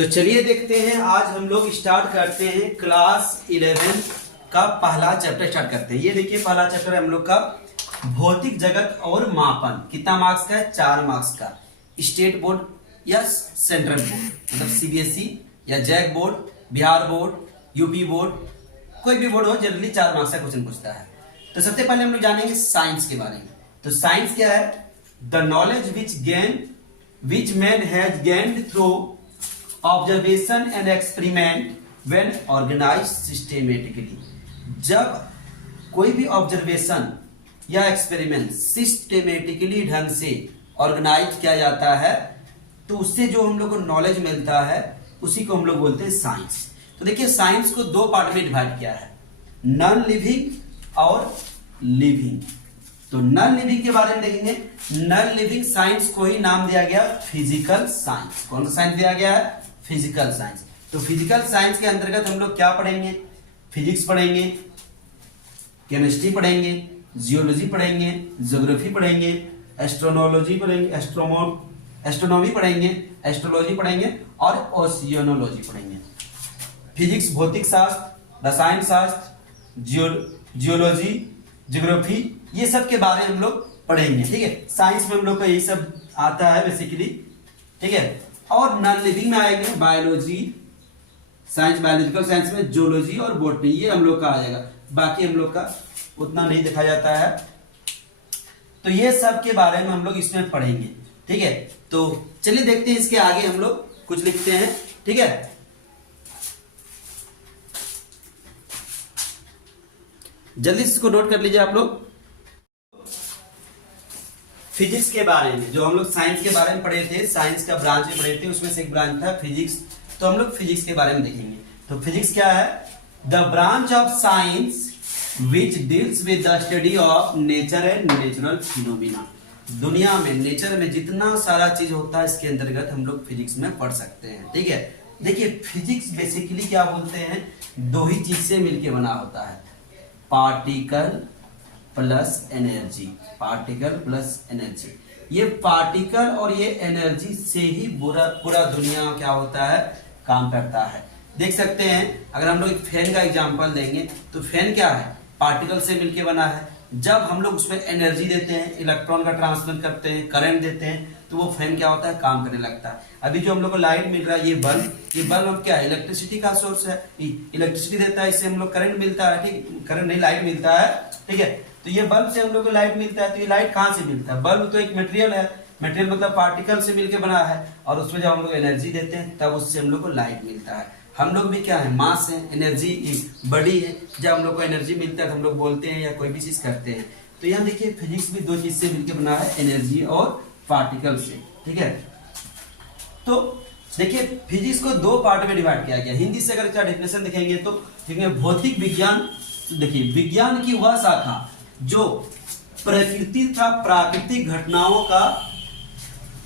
तो चलिए देखते हैं, आज हम लोग स्टार्ट करते हैं क्लास 11 का पहला चैप्टर स्टार्ट करते हैं। ये देखिए पहला चैप्टर है हम लोग का भौतिक जगत और मापन। कितना मार्क्स का है? 4 मार्क्स का। स्टेट बोर्ड या सेंट्रल बोर्ड मतलब सीबीएसई या JAC board, Bihar board, UP board, कोई भी बोर्ड हो, जनरली 4 मार्क्स का क्वेश्चन पूछता है। तो सबसे पहले हम लोग जानेंगे साइंस के बारे में। तो साइंस क्या है? The knowledge which man has gained through observation and experiment when organised systematically. जब कोई भी ऑब्जर्वेशन या एक्सपेरिमेंट सिस्टेमेटिकली ढंग से ऑर्गेनाइज किया जाता है तो उससे जो हम लोग को नॉलेज मिलता है उसी को हम लोग बोलते हैं साइंस। तो देखिए साइंस को 2 पार्ट में डिवाइड किया है, नॉन लिविंग और लिविंग। तो नॉन लिविंग के बारे में देखेंगे। नॉन लिविंग साइंस को ही नाम दिया गया फिजिकल साइंस। कौन सा साइंस दिया गया है? Physical science. तो फिजिकल साइंस के अंतर्गत हम लोग क्या पढ़ेंगे? फिजिक्स पढ़ेंगे, केमिस्ट्री पढ़ेंगे, जियोलॉजी पढ़ेंगे, ज्योग्राफी पढ़ेंगे, एस्ट्रोनोलॉजी पढ़ेंगे, एस्ट्रोनॉमी पढ़ेंगे, एस्ट्रोलॉजी पढ़ेंगे और ओशियोनोलॉजी पढ़ेंगे। फिजिक्स भौतिक शास्त्र, रसायन शास्त्र, जियोलॉजी, ज्योग्राफी, ये सब के बारे में हम लोग पढ़ेंगे। ठीक है, साइंस में हम लोग को यही सब आता है बेसिकली। ठीक है, और नॉन लिविंग में आएंगे बायोलॉजी साइंस, बायोलॉजिकल साइंस में जूलॉजी और बॉटनी, ये हम लोग का आ जाएगा। बाकी हम लोग का उतना नहीं देखा जाता है। तो ये सब के बारे में हम लोग इसमें पढ़ेंगे। ठीक है, तो चलिए देखते हैं इसके आगे हम लोग कुछ लिखते हैं। ठीक है, जल्दी इसको नोट कर लीजिए आप लोग। फिजिक्स के बारे में जो हम लोग साइंस के बारे में पढ़े थे, साइंस का ब्रांच में पढ़े थे, उसमें से एक ब्रांच था फिजिक्स। तो हम लोग फिजिक्स के बारे में देखेंगे। तो फिजिक्स क्या है? The branch of science which deals with the study of nature and natural phenomena. दुनिया में नेचर में जितना सारा चीज होता है इसके अंतर्गत हम लोग फिजिक्स में पढ़ सकते हैं। ठीक है, देखिए फिजिक्स बेसिकली क्या बोलते हैं, 2 ही चीज से मिलकर बना होता है, particle plus energy. Particle plus energy, ये पार्टिकल और ये एनर्जी से ही पूरा दुनिया क्या होता है, काम करता है। देख सकते हैं, अगर हम लोग फैन का एग्जांपल देंगे तो फैन क्या है? पार्टिकल से मिलके बना है। जब हम लोग उसमें एनर्जी देते हैं, इलेक्ट्रॉन का ट्रांसफर करते हैं, करंट देते हैं, तो वो फैन क्या होता है, काम करने लगता है। अभी जो हम लोग को लाइट मिल रहा है, ये बल्ब क्या है? इलेक्ट्रिसिटी का सोर्स है, इलेक्ट्रिसिटी देता है, इससे हम लोग करंट मिलता है। ठीक, करंट नहीं, लाइट मिलता है। ठीक है, तो ये बल्ब से हम लोग को लाइट मिलता है। तो ये लाइट कहाँ से मिलता है? बल्ब तो एक मटेरियल है, मटेरियल मतलब पार्टिकल से मिलकर बना है, और उसमें जब हम लोग एनर्जी देते हैं तब उससे हम लोग को लाइट मिलता है। हम लोग भी क्या है, मास है, एनर्जी बड़ी है। जब हम लोग को एनर्जी मिलता है तो हम लोग बोलते हैं या कोई भी चीज करते हैं। तो यहाँ देखिए फिजिक्स भी 2 चीज से मिलकर बना है, एनर्जी और पार्टिकल से। ठीक है, तो देखिए फिजिक्स को 2 पार्ट में डिवाइड किया गया। हिंदी से अगर इसका डेफिनेशन देखेंगे तो देखिए भौतिक विज्ञान, देखिए विज्ञान की वह शाखा जो प्रकृति तथा प्राकृतिक घटनाओं का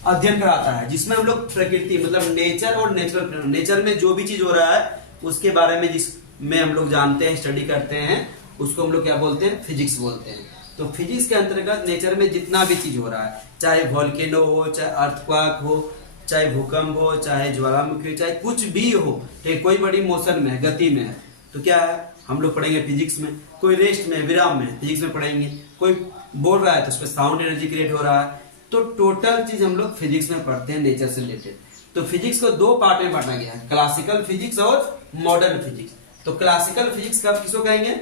अध्ययन कराता है, जिसमें हम लोग प्रकृति मतलब नेचर और नेचुरल, नेचर में जो भी चीज हो रहा है उसके बारे में जिसमें हम लोग जानते हैं, स्टडी करते हैं, उसको हम लोग क्या बोलते हैं? फिजिक्स बोलते हैं। तो फिजिक्स के अंतर्गत नेचर में जितना भी चीज हो रहा है, चाहे वोल्केनो हो, चाहे अर्थक्वेक हो, चाहे भूकंप हो, चाहे ज्वालामुखी हो, चाहे कुछ भी हो, ठीक, कोई बड़ी मोशन में है, गति में है, तो क्या है, हम लोग पढ़ेंगे फिजिक्स में। कोई रेस्ट में, विराम में, फिजिक्स में पढ़ेंगे। कोई बोल रहा है तो उसमें साउंड एनर्जी क्रिएट हो रहा है। तो टोटल चीज हम लोग फिजिक्स में पढ़ते हैं नेचर से रिलेटेड। तो फिजिक्स को 2 पार्ट में बांटा गया है, क्लासिकल फिजिक्स और मॉडर्न फिजिक्स। तो क्लासिकल फिजिक्स कब किसको कहेंगे?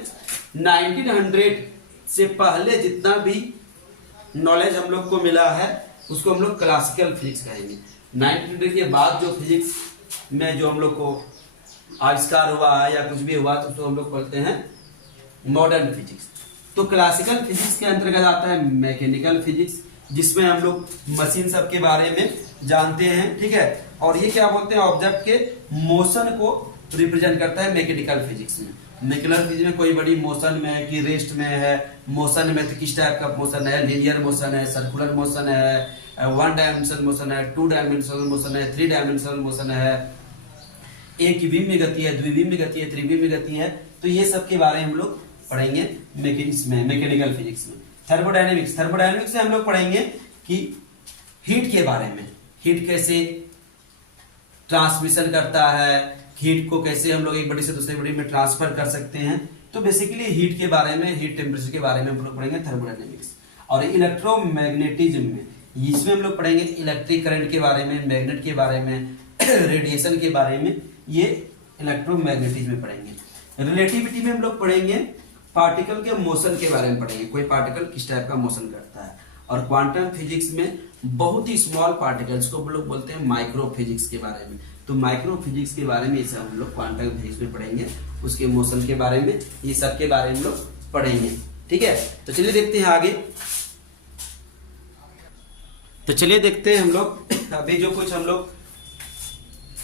1900 से पहले जितना भी नॉलेज हम लोग को मिला है उसको हम लोग क्लासिकल फिजिक्स कहेंगे। 1900 के बाद जो फिजिक्स में जो हम लोग को आविष्कार हुआ है या कुछ भी हुआ तो उसको हम लोग बोलते हैं मॉडर्न फिजिक्स। तो क्लासिकल फिजिक्स के अंतर्गत आता है मैकेनिकल फिजिक्स, जिसमें हम लोग मशीन सब के बारे में जानते हैं। ठीक है, और ये क्या बोलते हैं, ऑब्जेक्ट के मोशन को रिप्रेजेंट करता है मैकेनिकल फिजिक्स में। मैकेनिकल फिजिक्स में कोई बड़ी मोशन में है कि रेस्ट में है, मोशन में तो किस टाइप का मोशन है, लीनियर मोशन है, सर्कुलर मोशन है, 1 डायमेंशनल मोशन है, 2 डायमेंशनल मोशन है, 3 डायमेंशनल मोशन है, एक बीम में गति है, द्विबीम में गति है, त्रिबीम में गति है। तो ये सब के बारे में हम लोग पढ़ेंगे मैकेनिकल फिजिक्स में। थर्मोडायनेमिक्स से हम लोग पढ़ेंगे कि हीट के बारे में, हीट कैसे ट्रांसमिशन करता है, हीट को कैसे हम लोग एक बड़ी से दूसरी बड़ी में ट्रांसफर कर सकते हैं। तो बेसिकली हीट के बारे में, हीट टेम्परेचर के बारे में हम लोग पढ़ेंगे थर्मोडायनेमिक्स। और इलेक्ट्रोमैग्नेटिज्म में, इसमें हम लोग पढ़ेंगे इलेक्ट्रिक करंट के बारे में, मैग्नेट के बारे में, रेडिएशन के बारे में, ये इलेक्ट्रोमैग्नेटिज्म में पढ़ेंगे। रिलेटिविटी में हम लोग पढ़ेंगे पार्टिकल के मोशन के बारे में पढ़ेंगे, कोई पार्टिकल किस टाइप का मोशन करता है। और क्वांटम फिजिक्स में बहुत ही स्मॉल पार्टिकल्स को हम लोग बोलते हैं माइक्रो फिजिक्स के बारे में। तो माइक्रो फिजिक्स के बारे में ये सब हम लोग क्वांटम फिजिक्स में पढ़ेंगे, उसके मोशन के बारे में, ये सब के बारे में हम लोग पढ़ेंगे। ठीक है, तो चलिए देखते हैं आगे। तो चलिए देखते हैं हम लोग अभी जो कुछ हम लोग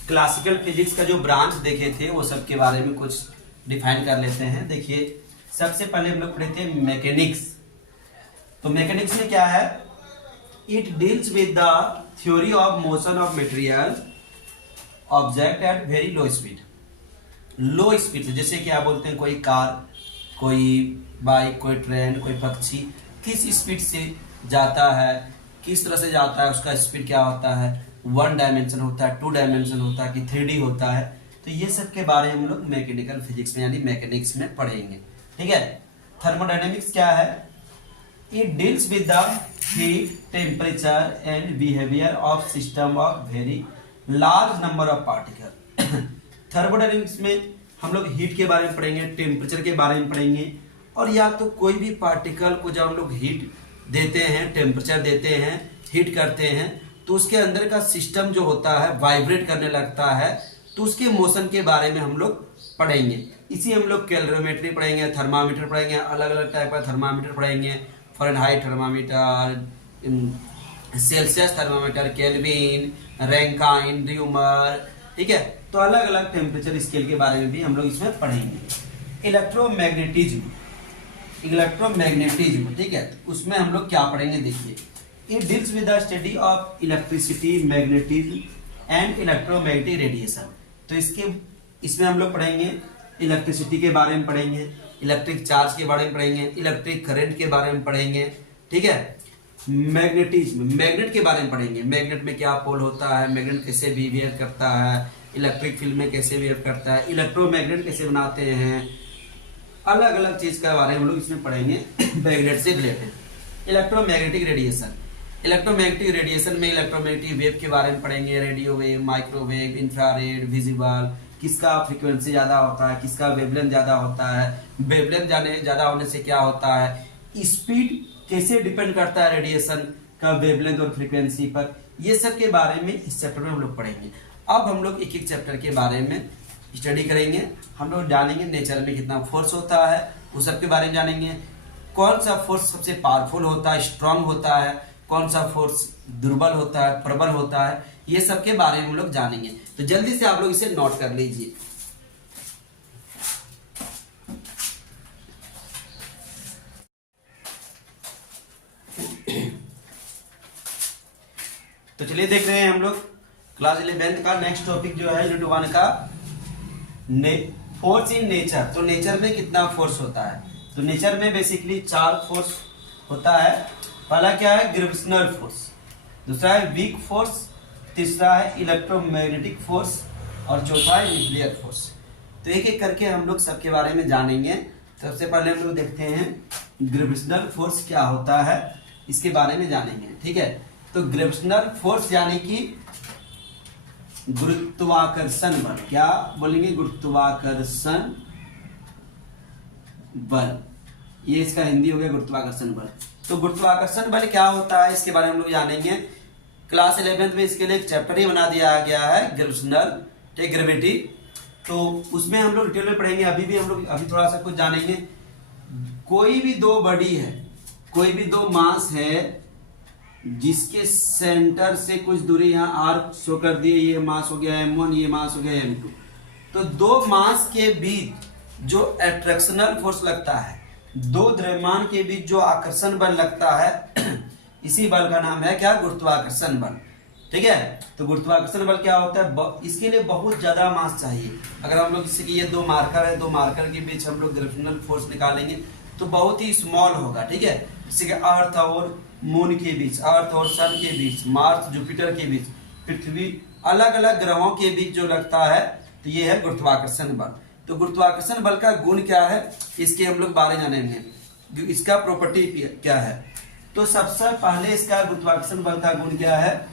क्लासिकल फिजिक्स का जो ब्रांच देखे थे वो सब के बारे में कुछ डिफाइन कर लेते हैं। देखिए, सबसे पहले हम लोग पढ़े थे मैकेनिक्स। तो मैकेनिक्स में क्या है, it deals with the theory of motion of material object at very low speed. Low speed से, जैसे क्या बोलते हैं, कोई कार, कोई बाइक, कोई ट्रेन, कोई पक्षी किस स्पीड से जाता है, किस तरह से जाता है, उसका स्पीड क्या होता है, 1 डायमेंशन होता है, 2 डायमेंशन होता है कि 3D होता है। तो ये सब के बारे में हम लोग मैकेनिकल फिजिक्स में यानी मैकेनिक्स में पढ़ेंगे। ठीक है। थर्मोडायनेमिक्स क्या है, it deals with the heat, temperature and behaviour of system of very large number of particle. Thermodynamics में हम लोग हीट के बारे में पढ़ेंगे, टेम्परेचर के बारे में पढ़ेंगे, और या तो कोई भी पार्टिकल को जब हम लोग हीट देते हैं, टेम्परेचर देते हैं, हीट करते हैं, तो उसके अंदर का सिस्टम जो होता है वाइब्रेट करने लगता है, तो उसके मोशन के बारे में हम लोग पढ़ेंगे। इसी हम लोग कैलोरीमेट्री पढ़ेंगे, थर्मामीटर पढ़ेंगे, अलग अलग टाइप का थर्मामीटर पढ़ेंगे, Fahrenheit thermometer, Celsius thermometer, Kelvin, Rankine, Reaumur. ठीक है, तो अलग अलग टेम्परेचर स्केल के बारे में भी हम लोग इसमें पढ़ेंगे। इलेक्ट्रोमैग्नेटिज्म, ठीक है, उसमें हम लोग क्या पढ़ेंगे, देखिए, it deals with the study of electricity, magnetism and electromagnetic radiation. तो इसमें हम लोग पढ़ेंगे इलेक्ट्रिसिटी के बारे में पढ़ेंगे, इलेक्ट्रिक चार्ज के बारे में पढ़ेंगे, इलेक्ट्रिक करंट के बारे में पढ़ेंगे। ठीक है, मैग्नेटिज्म, मैग्नेट के बारे में पढ़ेंगे, मैग्नेट में क्या पोल होता है, मैग्नेट कैसे बिहेवियर करता है, इलेक्ट्रिक फील्ड में कैसे बिहेव करता है, इलेक्ट्रोमैग्नेट कैसे बनाते हैं, अलग अलग चीज के बारे में हम लोग इसमें पढ़ेंगे मैग्नेट से related. Electromagnetic radiation, electromagnetic radiation में इलेक्ट्रोमैग्नेटिक वेव के बारे में पढ़ेंगे, radio wave, microwave, infrared, visible, किसका फ्रीक्वेंसी ज्यादा होता है, किसका वेवलेंथ ज्यादा होता है, वेवलेंथ ज्यादा होने से क्या होता है, स्पीड कैसे डिपेंड करता है रेडिएशन का वेवलेंथ और फ्रीक्वेंसी पर, ये सब के बारे में इस चैप्टर में हम लोग पढ़ेंगे। अब हम लोग एक एक चैप्टर के बारे में स्टडी करेंगे। हम लोग जानेंगे नेचर में कितना फोर्स होता है, उस सब के बारे में जानेंगे, कौन सा फोर्स सबसे पावरफुल होता है, स्ट्रांग होता है, कौन सा फोर्स दुर्बल होता है, प्रबल होता है, ये सब के बारे में हम लोग जानेंगे। तो जल्दी से आप लोग इसे नोट कर लीजिए। तो चलिए देख रहे हैं हम लोग क्लास 11th का नेक्स्ट टॉपिक जो है यूनिट 1 का फोर्स इन नेचर। तो नेचर में कितना फोर्स होता है, तो नेचर में बेसिकली 4 फोर्स होता है। पहला क्या है, ग्रेविटेशनल फोर्स, दूसरा है वीक फोर्स, तीसरा है इलेक्ट्रोमैग्नेटिक फोर्स, और चौथा है न्यूक्लियर फोर्स। तो एक एक करके हम लोग सबके बारे में जानेंगे। सबसे पहले हम लोग देखते हैं ग्रेविटेशनल फोर्स क्या होता है, इसके बारे में जानेंगे। ठीक है, तो ग्रेविटेशनल फोर्स यानी कि गुरुत्वाकर्षण बल, क्या बोलेंगे, गुरुत्वाकर्षण बल, ये इसका हिंदी हो गया गुरुत्वाकर्षण बल। तो गुरुत्वाकर्षण बल क्या होता है इसके बारे में हम लोग जानेंगे। क्लास 11th में इसके लिए एक चैप्टर ही बना दिया गया है ग्रेविटेशनल, ठीक, ग्रेविटी। तो उसमें हम लोग डिटेल में पढ़ेंगे। अभी थोड़ा सा कुछ जानेंगे। कोई भी दो बॉडी है, कोई भी दो मास है जिसके सेंटर से कुछ दूरी यहाँ आर शो कर दिए, ये मास हो गया m1, ये मास हो गया m2। तो दो मास के बीच जो अट्रैक्शनल फोर्स लगता है, दो द्रव्यमान के बीच जो आकर्षण बल लगता है, इसी बल का नाम है क्या, गुरुत्वाकर्षण बल। ठीक है, तो गुरुत्वाकर्षण बल क्या होता है, इसके लिए बहुत ज्यादा मास चाहिए। अगर हम लोग जैसे कि ये दो मार्कर है, दो मार्कर के बीच हम लोग ग्रेविटेशनल फोर्स निकालेंगे तो बहुत ही स्मॉल होगा। ठीक है, जैसे कि अर्थ और मून के बीच, अर्थ और सन के बीच, मार्स जुपिटर के बीच, पृथ्वी अलग अलग ग्रहों के बीच जो लगता है तो ये है गुरुत्वाकर्षण बल। तो गुरुत्वाकर्षण बल का गुण क्या है, इसके हम लोग बारे जानेंगे, इसका प्रॉपर्टी क्या है। तो सबसे पहले इसका गुरुत्वाकर्षण बल का गुण क्या है,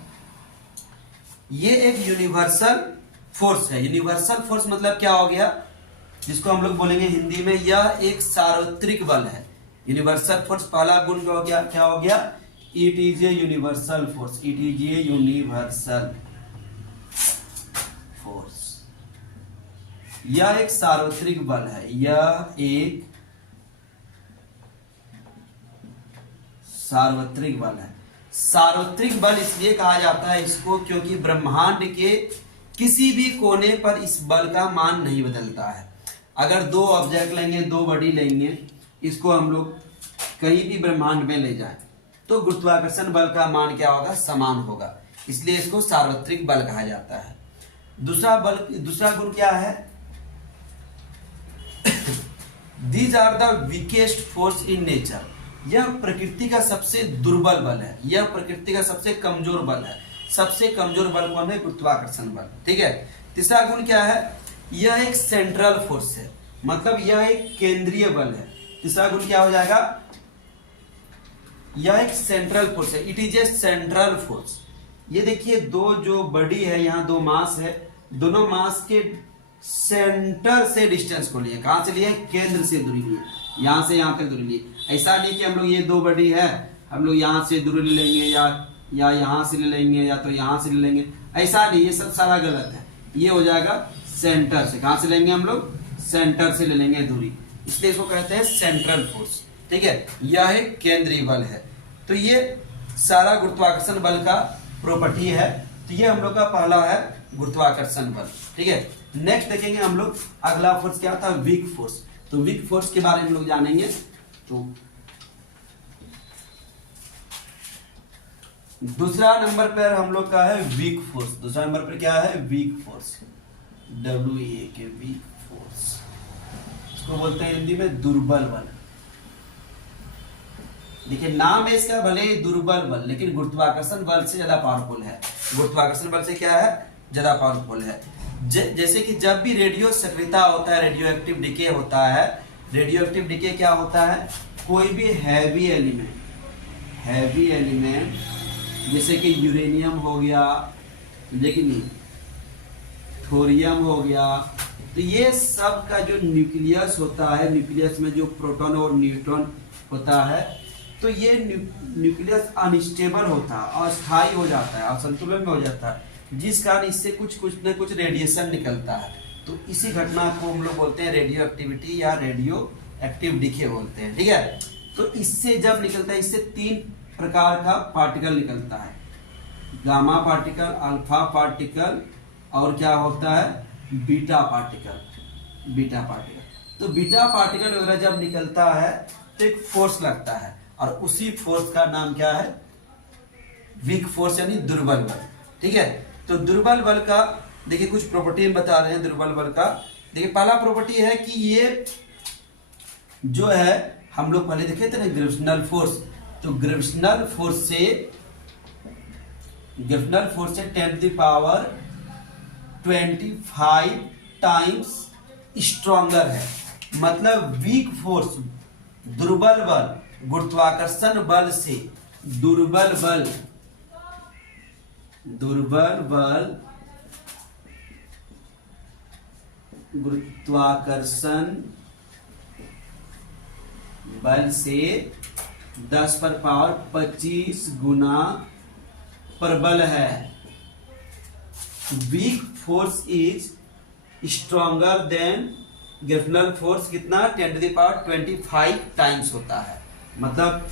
ये एक यूनिवर्सल फोर्स है। यूनिवर्सल फोर्स मतलब क्या हो गया, जिसको हम लोग बोलेंगे हिंदी में यह एक सार्वत्रिक बल है। यूनिवर्सल फोर्स पहला गुण क्या हो गया, it is a universal force, it is a universal force. यह एक सार्वत्रिक बल है, यह एक सार्वत्रिक बल है। सार्वत्रिक बल इसलिए कहा जाता है इसको क्योंकि ब्रह्मांड के किसी भी कोने पर इस बल का मान नहीं बदलता है। अगर दो ऑब्जेक्ट लेंगे, दो बॉडी लेंगे, इसको हम लोग कहीं भी ब्रह्मांड में ले जाएं तो गुरुत्वाकर्षण बल का मान क्या होगा, समान होगा, इसलिए इसको सार्वत्रिक बल कहा जाता है। दूसरा गुण क्या है, these are the weakest force in nature. यह प्रकृति का सबसे दुर्बल बल है, यह प्रकृति का सबसे कमजोर बल है। सबसे कमजोर बल कौन है, गुरुत्वाकर्षण बल, ठीक है। तीसरा गुण क्या है, यह एक सेंट्रल फोर्स है, मतलब यह एक केंद्रीय बल है। तीसरा गुण क्या हो जाएगा, यह एक सेंट्रल फोर्स है, it is a central force. ये देखिए दो जो बॉडी है, यहाँ दो मास है, दोनों मास के सेंटर से डिस्टेंस को लिए, कहां से लिए, केंद्र से दूरी लिए, यहां से यहां तक दूरी लिए। ऐसा नहीं कि हम लोग ये दो बॉडी है, हम लोग यहां से दूरी ले लेंगे या यहां से ले लेंगे या तो यहां से ले लेंगे, ऐसा नहीं, ये सब सारा गलत है। ये हो जाएगा सेंटर से, कहां से लेंगे हम लोग, सेंटर से ले लेंगे दूरी, इसलिए इसको कहते हैं सेंट्रल फोर्स, ठीक है। यह एक केंद्रीय बल है। तो ये सारा गुरुत्वाकर्षण बल का प्रॉपर्टी है। तो ये हम लोग का पहला है गुरुत्वाकर्षण बल, ठीक है। नेक्स्ट देखेंगे हम लोग अगला फोर्स क्या था, वीक फोर्स। तो वीक फोर्स के बारे में हम लोग जानेंगे। तो दूसरा नंबर पर हम लोग का है वीक फोर्स। दूसरा नंबर पर क्या है, weak force, WEAK, weak force. इसको बोलते हैं हिंदी में दुर्बल बल। देखिए नाम है इसका भले ही दुर्बल बल, लेकिन गुरुत्वाकर्षण बल से ज्यादा पावरफुल है। गुरुत्वाकर्षण बल से क्या है, ज्यादा पावरफुल है। जैसे कि जब भी रेडियो सक्रियता होता है, रेडियो एक्टिव डिके होता है। रेडियो एक्टिव डिके क्या होता है, कोई भी हैवी एलिमेंट जैसे कि यूरेनियम हो गया, लेकिन थोरियम हो गया, तो ये सब का जो न्यूक्लियस होता है, न्यूक्लियस में जो प्रोटॉन और न्यूट्रॉन होता है, तो ये न्यूक्लियस अनस्टेबल होता है, अस्थायी हो जाता है, असंतुलन में हो जाता है, जिस कारण इससे कुछ न कुछ रेडिएशन निकलता है। तो इसी घटना को हम लोग बोलते हैं रेडियो एक्टिविटी या रेडियो एक्टिव डिके बोलते हैं, ठीक है। तो इससे जब निकलता है, इससे 3 प्रकार का पार्टिकल निकलता है, गामा पार्टिकल, अल्फा पार्टिकल और क्या होता है, बीटा पार्टिकल। तो बीटा पार्टिकल वगैरह जब निकलता है तो एक फोर्स लगता है, और उसी फोर्स का नाम क्या है, वीक फोर्स यानी दुर्बल बल, ठीक है। तो दुर्बल बल का देखिए कुछ प्रॉपर्टी बता रहे हैं दुर्बल बल का। देखिए पहला प्रॉपर्टी है कि ये जो है, हम लोग पहले देखे थे ना ग्रेविटेशनल फोर्स, तो ग्रेविटेशनल फोर्स से 10⁵ टाइम्स स्ट्रॉन्गर है। मतलब वीक फोर्स, दुर्बल बल, गुरुत्वाकर्षण बल से दुर्बल बल गुरुत्वाकर्षण बल से 10⁻25 गुना प्रबल है। Weak force is stronger than gravitational force, कितना, 10⁻25 टाइम्स होता है। मतलब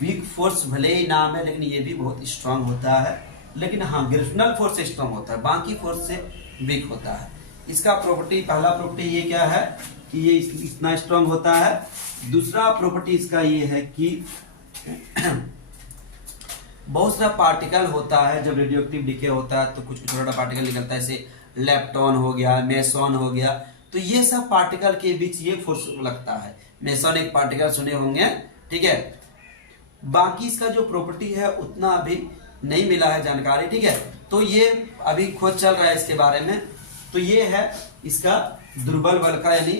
वीक फोर्स भले ही नाम है, लेकिन ये भी बहुत स्ट्रांग होता है। लेकिन हाँ, ग्रेविटेशनल फोर्स से स्ट्रांग होता है, बाकी फोर्स से वीक होता है। इसका प्रॉपर्टी, पहला प्रॉपर्टी ये क्या है कि ये इतना स्ट्रांग होता है। दूसरा प्रॉपर्टी इसका ये है कि बहुत सारा पार्टिकल होता है, जब रेडियो एक्टिव डिके होता है तो कुछ छोटा पार्टिकल निकलता है, जैसे लेप्टॉन हो गया, मेसॉन हो गया, तो ये सब पार्टिकल के बीच ये फोर्स लगता है। मेसॉन एक पार्टिकल सुने होंगे, ठीक है। बाकी इसका जो प्रॉपर्टी है उतना अभी नहीं मिला है जानकारी, ठीक है। तो ये अभी खोज चल रहा है इसके बारे में। तो ये है इसका दुर्बल बल का यानी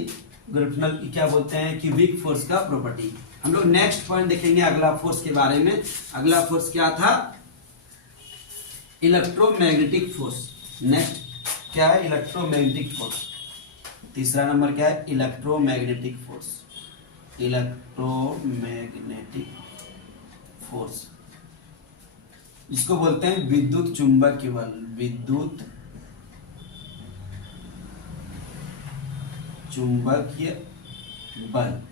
ग्रेविटेशनल क्या बोलते हैं कि वीक फोर्स का प्रॉपर्टी। हम लोग नेक्स्ट पॉइंट देखेंगे अगला फोर्स के बारे में। अगला फोर्स क्या था? Electromagnetic force. नेक्स्ट क्या है? Electromagnetic force. तीसरा नंबर क्या है? Electromagnetic force. इलेक्ट्रोमैग्नेटिक फोर्स जिसको बोलते हैं विद्युत चुंबकीय बल। विद्युत चुंबकीय बल।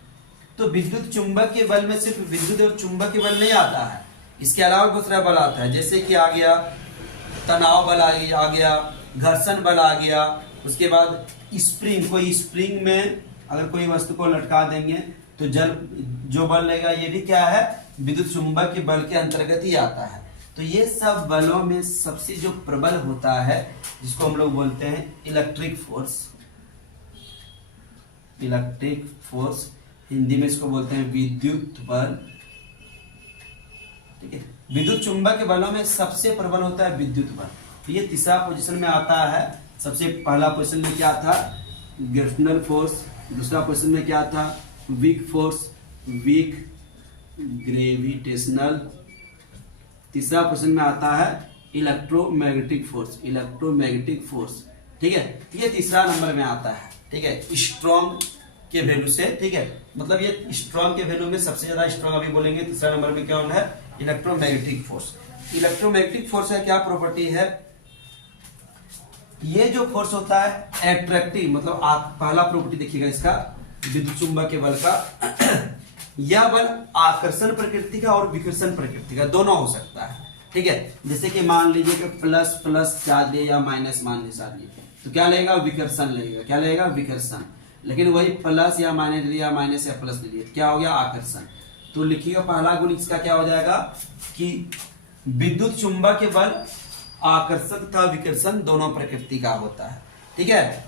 तो विद्युत चुंबकीय बल में सिर्फ विद्युत और चुंबकीय बल नहीं आता है, इसके अलावा दूसरा बल आता है, जैसे कि आ गया तनाव बल आ गया, घर्षण बल आ गया, उसके बाद स्प्रिंग। कोई स्प्रिंग में अगर कोई वस्तु को लटका देंगे तो जो बल लगेगा ये भी क्या है? विद्युत चुंबकीय बल के अंतर्गत ही आता है। तो ये सब बलों में सबसे जो प्रबल होता है जिसको हम लोग बोलते हैं electric force. Electric force Hindi में इसको बोलते हैं विद्युत बल, ठीक है। विद्युत चुंबकीय बलों में सबसे प्रबल होता है विद्युत बल। तो ये तीसरा पोजीशन में आता है। सबसे पहला पोजीशन में क्या था? Gravitational force. दूसरा पोजीशन में क्या था? Weak force, weak gravitational. तीसरा पोजीशन में आता है इलेक्ट्रोमैग्नेटिक फोर्स। इलेक्ट्रोमैग्नेटिक फोर्स, ठीक है। तो ये तीसरा नंबर में आता है, ठीक है, स्ट्रॉन्ग के वैल्यू से, ठीक है। मतलब ये स्ट्रॉन्ग के वैल्यू में सबसे ज्यादा स्ट्रॉन्ग अभी बोलेंगे। तीसरा नंबर में क्या होना है? Electromagnetic force. इलेक्ट्रोमैग्नेटिक फोर्स का क्या प्रॉपर्टी है? ये जो फोर्स होता है एट्रैक्टिव, मतलब आप पहला प्रॉपर्टी देखिएगा इसका विद्युत चुंबकीय बल का। यह बल आकर्षण प्रकृति का और विकर्षण प्रकृति का दोनों हो सकता है, ठीक है। जैसे कि मान लीजिए कि प्लस प्लस चार्ज लिए या माइनस माइनस चार्ज लिए तो क्या लगेगा? विकर्षण लगेगा। क्या लगेगा? विकर्षण। लेकिन वही प्लस या माइनस लिया, माइनस या प्लस लिए, क्या हो गया? आकर्षण। तो लिखिएगा पहला गुण इसका क्या हो जाएगा कि विद्युत चुंबकीय बल आकर्षण तथा विकर्षण दोनों प्रकृति का होता है, ठीक है।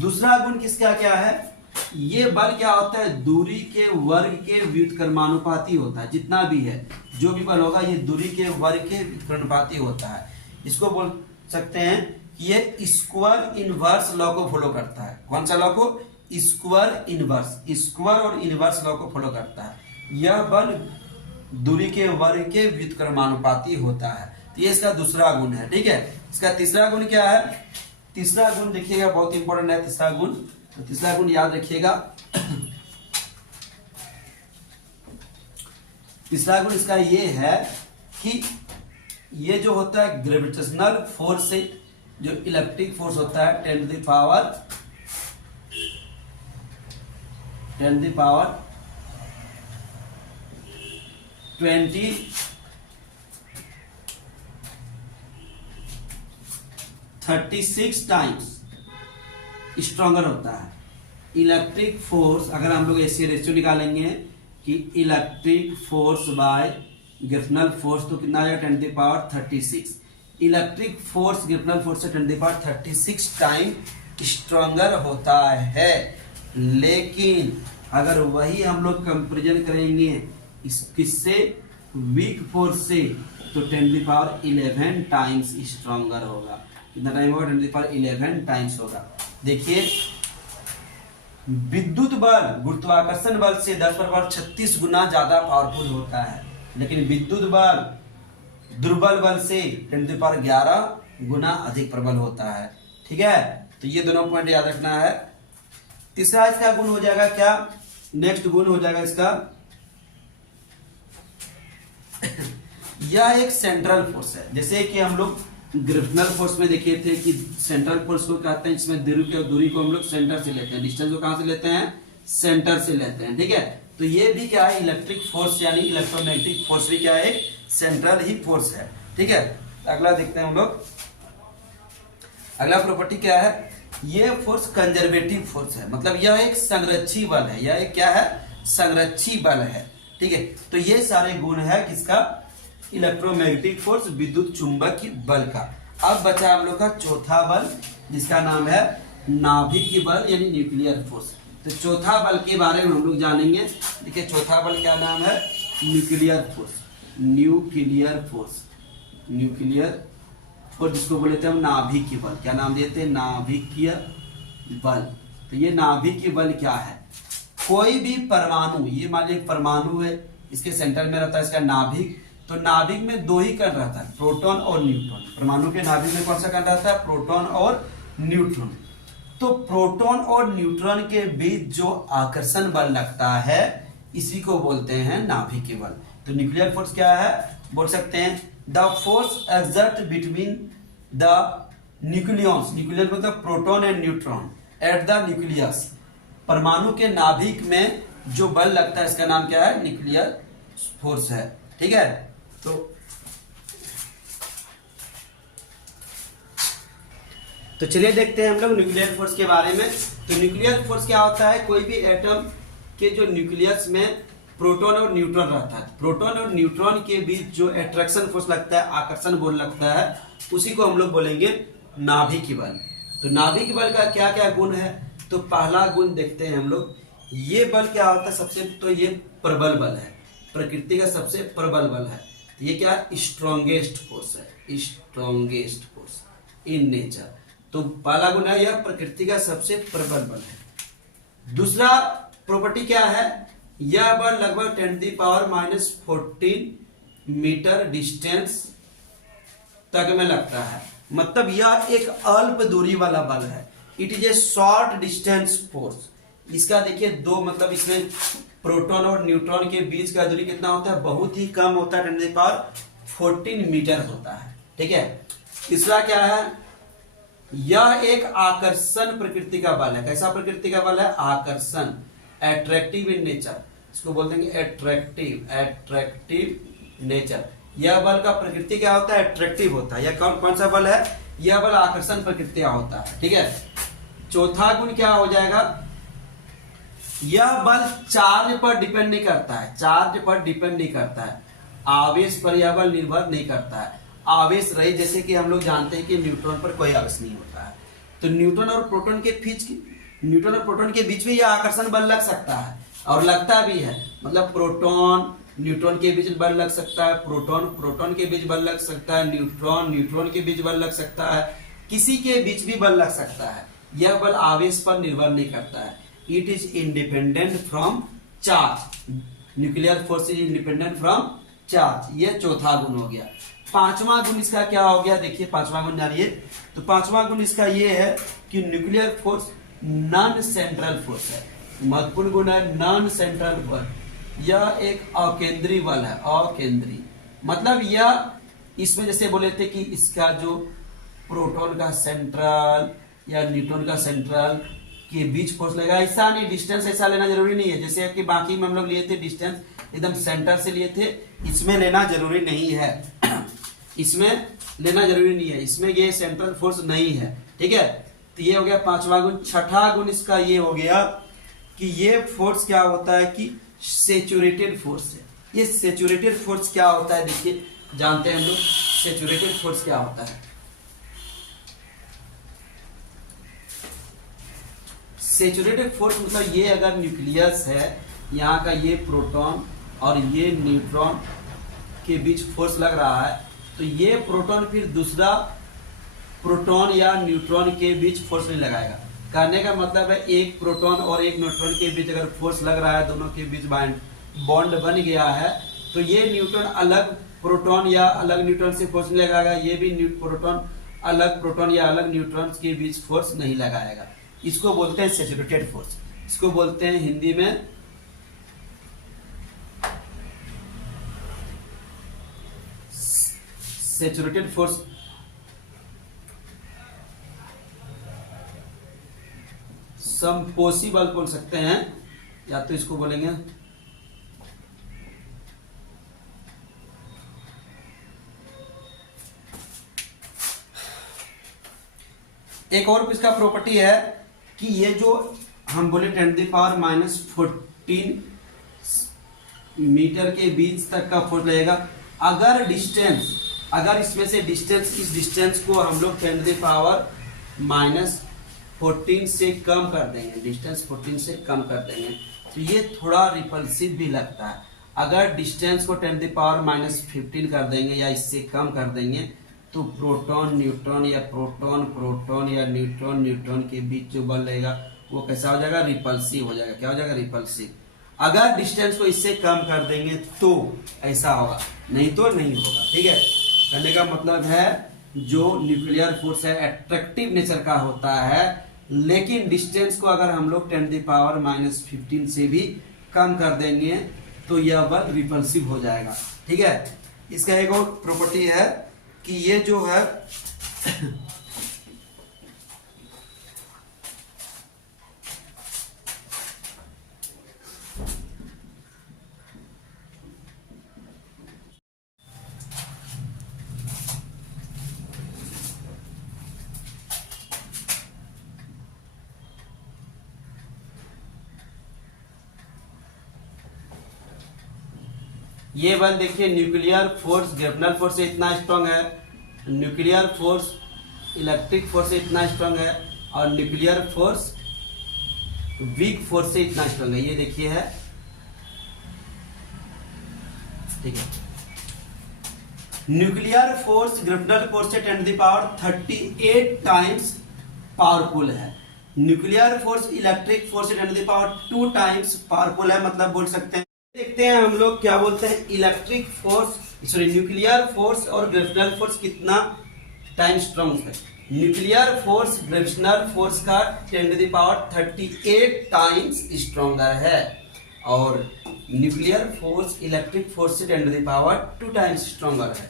दूसरा गुण किसका क्या है? ये बल क्या होता है? दूरी के वर्ग के व्युत्क्रमानुपाती होता है। जितना भी है जो भी बल होगा ये दूरी के वर्ग के व्युत्क्रमानुपाती होता है। इसको बोल सकते हैं कि ये स्क्वायर इनवर्स लॉ को फॉलो करता है। कौन सा लॉ को? Square inverse. स्क्वायर और इनवर्स लॉ को फॉलो करता है। यह बल दूरी के वर्ग के व्युत्क्रमानुपाती होता है। तो ये इसका दूसरा गुण है, ठीक है। इसका तीसरा गुण क्या है? तीसरा गुण देखिएगा, बहुत इंपॉर्टेंट है तीसरा गुण। तो तीसरा गुण याद रखिएगा। तीसरा गुण इसका ये है कि ये जो होता है ग्रेविटेशनल फोर्स से जो इलेक्ट्रिक फोर्स होता है 10 to the power 36 times stronger होता है। इलेक्ट्रिक फोर्स अगर हम लोग ऐसे रेशियो निकालेंगे कि electric force by gravitational force तो कितना आ जाएगा? 10 to the power 36। Electric force gravitational force से 10 to the power 36 time stronger होता है। लेकिन अगर वही हम लोग कंपेरिजन करेंगे किससे? वीक फोर्स से, तो 10 to the power 11 times stronger होगा। कितना टाइम होगा? 10 टू द पावर 11 टाइम्स होगा। देखिए विद्युत बल गुरुत्वाकर्षण बल से 10⁻36 गुना ज्यादा पावरफुल होता है, लेकिन विद्युत बल दुर्बल बल से 10 टू द पावर 11 गुना अधिक प्रबल होता है, ठीक है। तो ये दोनों पॉइंट याद रखना है। तीसरा इसका गुण हो जाएगा क्या? नेक्स्ट गुण हो जाएगा इसका यह एक सेंट्रल फोर्स है। जैसे कि हम लोग ग्रेविटेशनल फोर्स में देखे थे कि सेंट्रल फोर्स को कहते हैं, इसमें दूरी को हम लोग सेंटर से लेते हैं। डिस्टेंस को कहां से लेते हैं? सेंटर से लेते हैं, ठीक है। तो ये भी क्या है? इलेक्ट्रिक फोर्स यानी इलेक्ट्रोमैग्नेटिक फोर्स भी क्या है? सेंट्रल ही फोर्स है, ठीक है। अगला देखते हैं हम लोग। अगला प्रॉपर्टी क्या है? ये फोर्स कंजर्वेटिव फोर्स है, मतलब यह एक संरक्षी बल है। यह एक क्या है? संरक्षी बल है, ठीक है। तो ये सारे गुण है किसका? इलेक्ट्रोमैग्नेटिक फोर्स, विद्युत चुंबकीय बल का। अब बचा हम लोग का चौथा बल जिसका नाम है नाभिकीय बल यानी न्यूक्लियर फोर्स। तो चौथा बल के बारे में हम लोग जानेंगे। देखिए चौथा बल क्या नाम है? Nuclear force. Nuclear force, nuclear force, जिसको बोले थे हम नाभिकीय बल। क्या नाम देते हैं? नाभिकीय बल। तो ये नाभिकीय बल क्या है? कोई भी परमाणु, ये मान लीजिए परमाणु है, इसके सेंटर में रहता है इसका नाभिक, तो नाभिक में दो ही कण रहता है, प्रोटॉन और न्यूट्रॉन। परमाणु के नाभिक में कौन सा कण रहता है? प्रोटॉन और न्यूट्रॉन। तो प्रोटॉन और न्यूट्रॉन के बीच जो आकर्षण बल लगता है इसी को बोलते हैं नाभिकीय बल। तो न्यूक्लियर फोर्स क्या है? बोल सकते हैं the force exert between the nucleons, nuclear मतलब proton and neutron, at the nucleus, परमाणु के नाभिक में जो बल लगता है इसका नाम क्या है? न्यूक्लियर फोर्स है। ठीक है, तो चलिए देखते हैं हम लोग न्यूक्लियर फोर्स के बारे में। तो न्यूक्लियर फोर्स क्या होता है? कोई भी एटम के जो न्यूक्लियस में प्रोटॉन और न्यूट्रॉन रहता है, प्रोटॉन और न्यूट्रॉन के बीच जो अट्रैक्शन फोर्स लगता है, आकर्षण बल लगता है, उसी को हम लोग बोलेंगे नाभिकीय बल। तो नाभिकीय बल का क्या क्या गुण है? तो पहला गुण देखते हैं हम लोग, ये बल क्या होता है? सबसे तो ये प्रबल बल है, प्रकृति का सबसे प्रबल बल है। ये क्या? स्ट्रॉन्गेस्ट फोर्स है, स्ट्रॉन्गेस्ट फोर्स इन नेचर। तो पहला गुण है यह प्रकृति का सबसे प्रबल बल है। दूसरा प्रॉपर्टी क्या है? यह बल लगभग 10⁻⁴ मीटर डिस्टेंस तक में लगता है, मतलब यह एक अल्प दूरी वाला बल है। It is a short distance force. इसका देखिए दो, मतलब इसमें प्रोटॉन और न्यूट्रॉन के बीच का दूरी कितना होता है? बहुत ही कम होता है, 10⁻14 मीटर होता है। ठीक है। तीसरा क्या है? यह एक आकर्षण प्रकृति का बल है। कैसा प्रकृति का बल है? आकर्षण, एट्रैक्टिव इन नेचर, इसको बोलते हैं एट्रैक्टिव नेचर। यह बल का प्रकृति क्या होता है? एट्रैक्टिव होता है। यह कौन सा बल है? यह बल आकर्षण प्रकृति का होता है। ठीक है। चौथा गुण क्या हो जाएगा? यह बल चार्ज पर डिपेंड नहीं करता है, चार्ज पर डिपेंड नहीं करता है, आवेश पर यह बल निर्भर नहीं करता है। आवेश रहे, जैसे कि हम लोग जानते हैं कि न्यूट्रॉन पर कोई आवेश नहीं होता है, तो न्यूट्रॉन और प्रोटॉन के बीच में यह आकर्षण बल लग सकता है, और लगता भी है। मतलब प्रोटॉन न्यूट्रॉन के बीच बल लग सकता है, प्रोटॉन के बीच बल लग सकता है, न्यूट्रॉन के बीच बल लग सकता है, किसी के बीच भी बल लग सकता है। यह बल आवेश पर निर्भर नहीं करता है। It is independent from charge. Nuclear force is independent from charge. यह चौथा गुण हो गया। पांचवा गुण इसका क्या हो गया? देखिए पांचवा गुण जानिए। तो पांचवा गुण इसका यह है कि nuclear force non central force है। महत्वपूर्ण गुण है नॉन सेंट्रल बल। यह एक अकेंद्रीय बल है, अकेंद्रीय मतलब यह, इसमें जैसे बोले थे कि इसका जो प्रोटॉन का सेंट्रल या न्यूट्रॉन का सेंट्रल के बीच फोर्स लगेगा, ऐसा नहीं, डिस्टेंस ऐसा लेना जरूरी नहीं है। जैसे कि बाकी में हम लोग लिए थे डिस्टेंस एकदम सेंटर से लिए थे, इसमें लेना जरूरी नहीं है, इसमें लेना जरूरी नहीं है, इसमें ये सेंट्रल फोर्स नहीं है। ठीक है। तो ये हो गया पांचवा गुण। छठा गुण इसका ये हो गया कि ये फोर्स क्या होता है कि सैचुरेटेड फोर्स है। ये सैचुरेटेड फोर्स क्या होता है? देखिए जानते हैं हम लोग सैचुरेटेड फोर्स क्या होता है। सैचुरेटेड फोर्स मतलब ये, अगर न्यूक्लियस है, यहाँ का ये प्रोटॉन और ये न्यूट्रॉन के बीच फोर्स लग रहा है, तो ये प्रोटॉन फिर दूसरा प्रोटॉन या न्यूट्रॉन के बीच फोर्स नहीं लगाएगा। कहने का मतलब है एक प्रोटॉन और एक न्यूट्रॉन के बीच अगर फोर्स लग रहा है, दोनों के बीच बॉन्ड बन गया है, तो ये न्यूट्रॉन अलग प्रोटॉन या अलग न्यूट्रॉन से फोर्स नहीं लगाएगा, ये भी प्रोटॉन या अलग न्यूट्रॉन के बीच फोर्स नहीं लगाएगा। इसको बोलते हैं सैचुरेटेड फोर्स। इसको बोलते हैं हिंदी में सैचुरेटेड फोर्स। समपोसी बल बोल सकते हैं, या तो इसको बोलेंगे एक और इसका प्रॉपर्टी है कि ये जो हम बोले 10⁻⁻14 मीटर के बीच तक का फोर्स लगेगा। अगर इसमें से इस डिस्टेंस को हम लोग 10⁻⁻14 से कम कर देंगे, डिस्टेंस 14 से कम कर देंगे, तो ये थोड़ा रिपल्सिव भी लगता है। अगर डिस्टेंस को 10⁻⁻15 कर देंगे या इससे कम कर देंगे तो प्रोटॉन न्यूट्रॉन या प्रोटॉन प्रोटॉन या न्यूट्रॉन न्यूट्रॉन के बीच जो बल रहेगा वो कैसा हो जाएगा, रिपल्सिव हो जाएगा। क्या हो जाएगा, रिपल्सिव। अगर डिस्टेंस को इससे कम कर देंगे तो ऐसा होगा, नहीं तो नहीं होगा। ठीक है, कहने का मतलब है जो न्यूक्लियर फोर्स है एट्रैक्टिव नेचर का होता है, लेकिन डिस्टेंस को अगर हम लोग 10⁻⁻15 से भी कम कर देंगे तो यह बल रिपल्सिव हो जाएगा। ठीक है, इसका एक और प्रॉपर्टी है कि ये जो है ये बल देखिए, न्यूक्लियर फोर्स ग्रेविटेशनल फोर्स से इतना स्ट्रांग है, न्यूक्लियर फोर्स इलेक्ट्रिक फोर्स से इतना स्ट्रांग है, और न्यूक्लियर फोर्स वीक फोर्स से इतना स्ट्रांग है। ये देखिए है, ठीक है। न्यूक्लियर फोर्स ग्रेविटेशनल फोर्स से 10⁻38 टाइम्स पावरफुल है। न्यूक्लियर फोर्स इलेक्ट्रिक फोर्स से 10⁻2 टाइम्स पावरफुल है। मतलब बोल सकते हैं, देखते हैं हम लोग क्या बोलते हैं, electric force sorry nuclear force और ग्रेविटेशनल फोर्स कितना टाइम स्ट्रॉन्ग है। न्यूक्लियर फोर्स ग्रेविटेशनल फोर्स का 10⁻38 टाइम्स स्ट्रॉन्गर है, और न्यूक्लियर फोर्स इलेक्ट्रिक फोर्स से 10⁻2 टाइम्स स्ट्रॉन्गर है।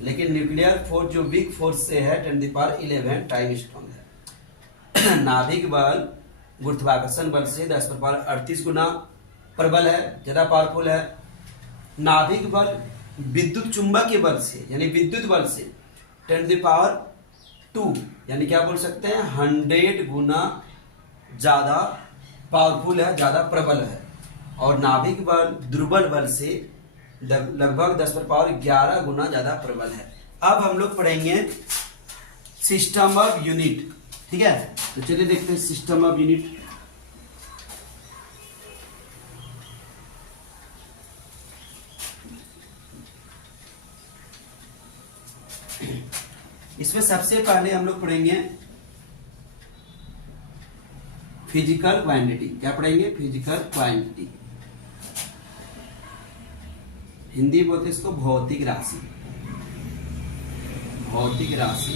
लेकिन न्यूक्लियर फोर्स जो वीक फोर्स से है 10⁻11 टाइम स्ट्रॉन्ग है। नाभिक बल गुरुत्वाकर्षण बल से 10⁻38 गुना प्रबल है, ज्यादा पावरफुल है। नाभिक बल विद्युत चुंबकीय बल से यानी विद्युत बल से 10⁻2 यानी क्या बोल सकते हैं, 100 गुना ज्यादा पावरफुल है, ज्यादा प्रबल है। और नाभिक बल दुर्बल बल से लगभग 10⁻11 गुना ज्यादा प्रबल है। अब हम लोग पढ़ेंगे सिस्टम ऑफ यूनिट। ठीक है, तो चलिए देखते हैं सिस्टम ऑफ यूनिट। इसमें सबसे पहले हम लोग पढ़ेंगे फिजिकल क्वांटिटी। क्या पढ़ेंगे, फिजिकल क्वांटिटी। हिंदी बोलते हैं इसको भौतिक राशि। भौतिक राशि,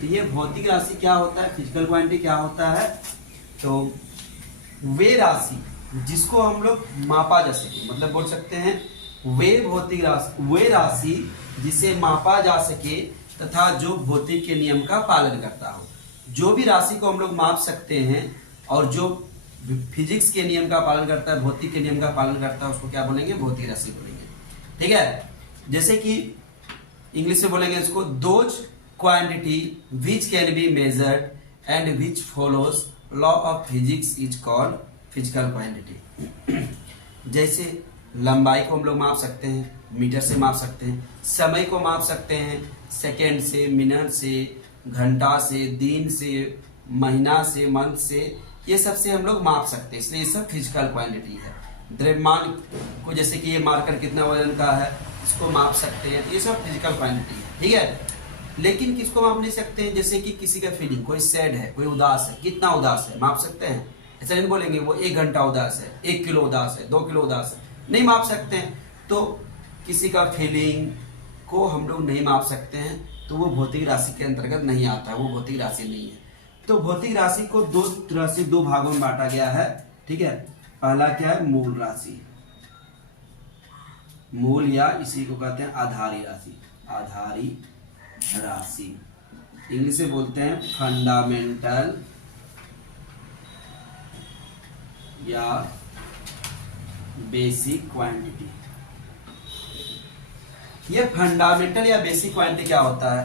तो ये भौतिक राशि क्या होता है, फिजिकल क्वांटिटी क्या होता है, तो वे राशि जिसको हम लोग मापा जा सके, मतलब बोल सकते हैं वे भौतिक राशि, वे राशि जिसे मापा जा सके तथा जो भौतिक के नियम का पालन करता हो। जो भी राशि को हम लोग माप सकते हैं और जो फिजिक्स के नियम का पालन करता है, भौतिक के नियम का पालन करता है, उसको क्या बोलेंगे, भौतिक राशि बोलेंगे। ठीक है, जैसे कि इंग्लिश में बोलेंगे इसको those quantity which can be measured and which follows law of physics is called physical quantity. जैसे लंबाई को हम लोग माप सकते हैं, मीटर से माप सकते हैं, समय को माप सकते हैं, सेकेंड से, मिनट से, घंटा से, दिन से, महीना से, मंथ से, ये सब से हम लोग माप सकते हैं, इसलिए ये सब फिजिकल क्वांटिटी है। द्रव्यमान को, जैसे कि ये मार्कर कितना वजन का है, इसको माप सकते हैं, ये सब फिजिकल क्वांटिटी है। ठीक है, लेकिन किसको माप नहीं सकते हैं, जैसे कि किसी का फीलिंग, कोई सैड है, कोई उदास है, कितना उदास है, माप सकते हैं? ऐसा नहीं बोलेंगे वो 1 घंटा उदास है, 1 किलो उदास है, 2 किलो उदास है, नहीं माप सकते हैं। तो किसी का फीलिंग को हम लोग नहीं माप सकते हैं, तो वो भौतिक राशि के अंतर्गत नहीं आता है, वो भौतिक राशि नहीं है। तो भौतिक राशि को दो तरह से, 2 भागों में बांटा गया है। ठीक है, पहला क्या है, मूल राशि, मूल या इसी को कहते हैं आधारी राशि, आधारी राशि, इंग्लिश में बोलते हैं फंडामेंटल या बेसिक क्वांटिटी। ये फंडामेंटल या बेसिक क्वांटिटी क्या होता है,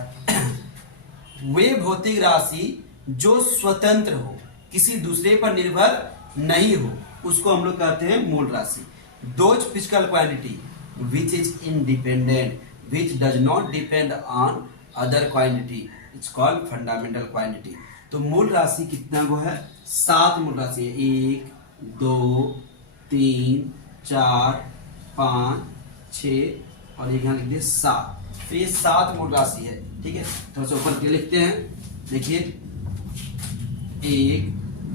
वे भौतिक राशि जो स्वतंत्र हो, किसी दूसरे पर निर्भर नहीं हो, उसको हम लोग कहते हैं मूल राशि। Those physical quantity which is independent, which does not depend on other quantity, it's called fundamental quantity. तो मूल राशि कितना वो है, 7 मूल राशि है, 1 2 3 4 5 6 और एक यहाँ लिख दिए 7। तो ये 7 मूल राशि है। ठीक है, थोड़ा सा ऊपर के लिखते हैं। देखिए 1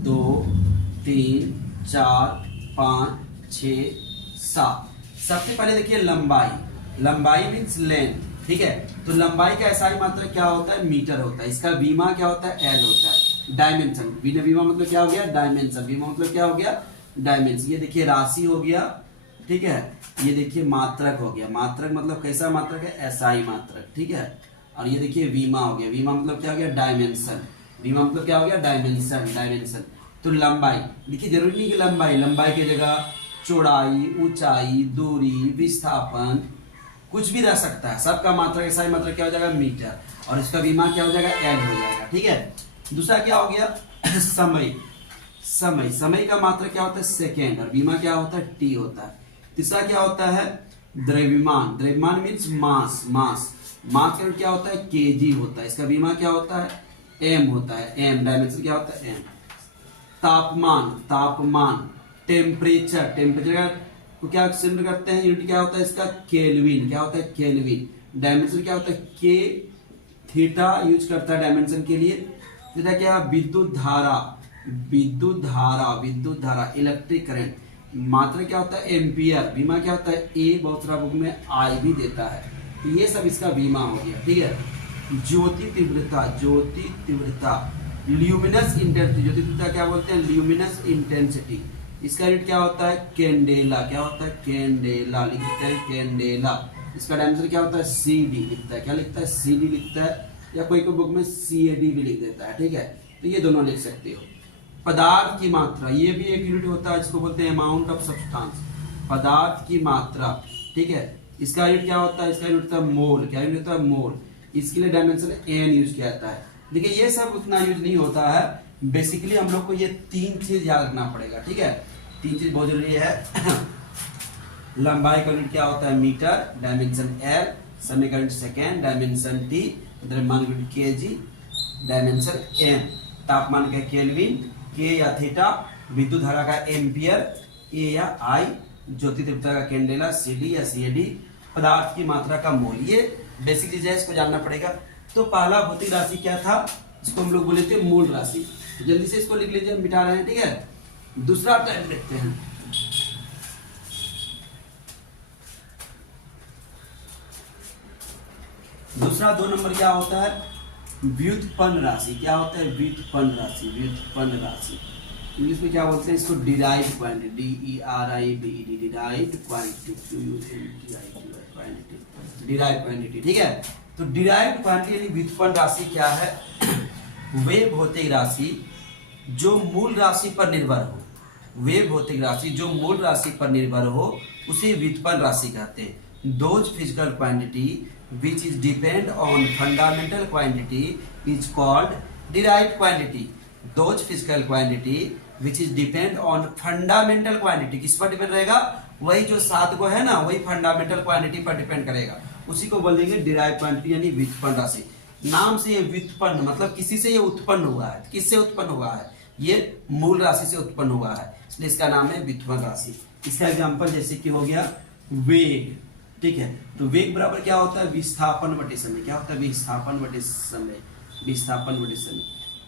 2 3 4 5 6 7। सबसे पहले देखिए लंबाई, लंबाई मीन्स लेंथ। ठीक है, तो लंबाई का एसआई मात्रक क्या होता है? मीटर होता है। इसका बीमा क्या होता है? एल होता है। डायमेंशन, बीमा मतलब क्या हो गया? डायमेंशन। बीमा मतलब क्या हो गया? डायमेंशन। ये देखिए राशि हो गया। ठीक है, ये देखिए मात्रक हो गया। मात्रक मतलब कैसा मात्रक है? एसआई मात्रक। ठीक है, और ये देखिए बीमा हो गया। बीमा मतलब क्या हो गया? डायमेंशन। बीमा मतलब क्या हो गया? डायमेंशन। डायमेंशन। तो लंबाई, देखिए जरूरी नहीं कि लंबाई की जगह चौड़ाई, ऊंचाई, दूरी, विस्थापन कुछ भी रह सकता है। सबका मात्रक एसआई मात्रक क्या हो जाएगा? मीटर। और इसका बीमा क्या हो जाएगा? एल हो जाएगा। ठीक है, दूसरा क्या हो गया? समय। समय, समय का मात्रक क्या होता है? सेकेंड। और बीमा क्या होता है? टी होता है। तीसरा क्या होता है? द्रव्यमान। द्रव्यमान मीन्स मास। मास का क्या होता है? केजी होता है। इसका बीमा क्या होता है? एम होता है। एम। डायमेंशन क्या होता है? एम। तापमान, तापमान। टेम्परेचर, टेम्परेचर को क्या सिद्ध करते हैं? यूनिट क्या होता है इसका? केल्विन। क्या होता है? केल्विन। डायमेंशन क्या होता है? के। थीटा यूज करता है डायमेंशन के लिए। थीटा क्या? विद्युत धारा। विद्युत धारा, विद्युत धारा, इलेक्ट्रिक करंट। मात्रा क्या होता है? एम्पियर। बीमा क्या होता है? ए। बहुत सारा बुक में आई भी देता है। तो ये सब इसका बीमा हो गया। ठीक है, ज्योति तीव्रता, ज्योति तीव्रता, ल्यूमिनस इंटेंसिटी। ज्योति तीव्रता क्या बोलते हैं? Luminous intensity. इसका यूनिट क्या होता है? कैंडेला। क्या होता है? कैंडेला। लिखते हैं कैंडेला। इसका डायमेंशन क्या होता है? सीडी लिखता है। क्या लिखता है? सीडी लिखता है, या कोई बुक में सीएडी भी लिख देता है। ठीक है, तो ये दोनों लिख सकते हो। पदार्थ की मात्रा, ये भी एक यूनिट होता है जिसको बोलते हैं अमाउंट ऑफ सब्सटेंस। पदार्थ की मात्रा। ठीक है, इसका यूनिट क्या होता है? इसका यूनिट होता है मोल। क्या यूनिट होता है? मोल। इसके लिए डायमेंशन एन यूज किया जाता है। देखिए ये सब उतना यूज नहीं होता है। बेसिकली हम लोग को ये 3 चीज याद रखना पड़ेगा। ठीक है, 3 चीज बहुत जरूरी है। लंबाई का यूनिट क्या होता है? मीटर। Dimension L. समय का यूनिट सेकेंड। Dimension T. द्रव्यमान का यूनिट केजी। Dimension M. तापमान का केल्विन। के या थीटा। विद्युत धारा का एम्पियर। ए या आई। ज्योति तीव्रता का कैंडेला। सीडी या सीएडी। पदार्थ की मात्रा का मोल। ये बेसिक चीज है, इसको जानना पड़ेगा। तो पहला भौतिक राशि क्या था? इसको हम लोग बोले थे मूल राशि। जल्दी से इसको लिख लीजिए, मिटा रहे हैं। ठीक है, दूसरा टाइप देखते हैं। दूसरा 2 नंबर क्या होता है? व्युत्पन्न राशि। क्या होता है? व्युत्पन्न राशि। व्युत्पन्न राशि इंग्लिश में क्या बोलते हैं? इसको derived quantity. DERIVED, derived quantity. Derived quantity. ठीक है, तो डिराइव्ड क्वांटिटी यानी व्युत्पन्न राशि क्या है? वे भौतिक राशि जो मूल राशि पर निर्भर हो। वे भौतिक राशि जो मूल राशि पर निर्भर हो उसे व्युत्पन्न राशि कहते हैं। Those physical quantity which is depend on fundamental quantity is called derived quantity. Those physical quantity which is depend on fundamental quantity, किस पर डिपेंड रहेगा? वही जो 7 को है ना, वही फंडामेंटल क्वांटिटी पर डिपेंड करेगा। उसी को बोल देंगे डिराइव्ड क्वांटिटी यानी व्युत्पन्न राशि। नाम से ये व्युत्पन्न मतलब किसी से ये उत्पन्न हुआ है। किससे उत्पन्न हुआ है? ये मूल राशि से उत्पन्न हुआ है, इसलिए इसका नाम है व्युत्पन्न राशि। इसका एग्जाम्पल जैसे कि हो गया वेग। ठीक है, तो वेग बराबर क्या होता है? विस्थापन बटे समय। क्या होता है? विस्थापन बटे समय। विस्थापन बटे समय।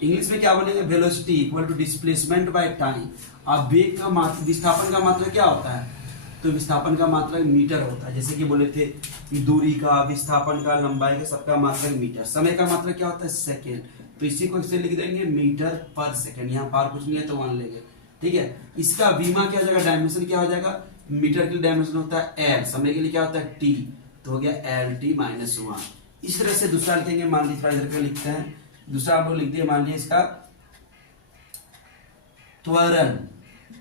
इंग्लिश में क्या बोलेंगे? Velocity equal to displacement by time. अब वेग का मात्रा, विस्थापन का मात्रा क्या होता है? तो विस्थापन का मात्रा मीटर होता है। जैसे कि बोले थे कि दूरी का, विस्थापन का, लंबाई का, सबका मात्रा मीटर। समय का मात्रा क्या होता है? सेकेंड। तो इसी को इससे लिख देंगे मीटर पर सेकेंड। यहाँ पार कुछ नहीं है तो 1 लेंगे। ठीक है, इसका बीमा क्या हो जाएगा? डायमेंशन क्या हो जाएगा? मीटर के लिए डायमेंशन होता है एल, समय के लिए क्या होता है? टी। तो हो गया LT-1। इस तरह से दूसरा लिखेंगे। मान लीजिए इधर का लिखते हैं। दूसरा आप लोग लिख दिए, मान लीजिए इसका त्वरण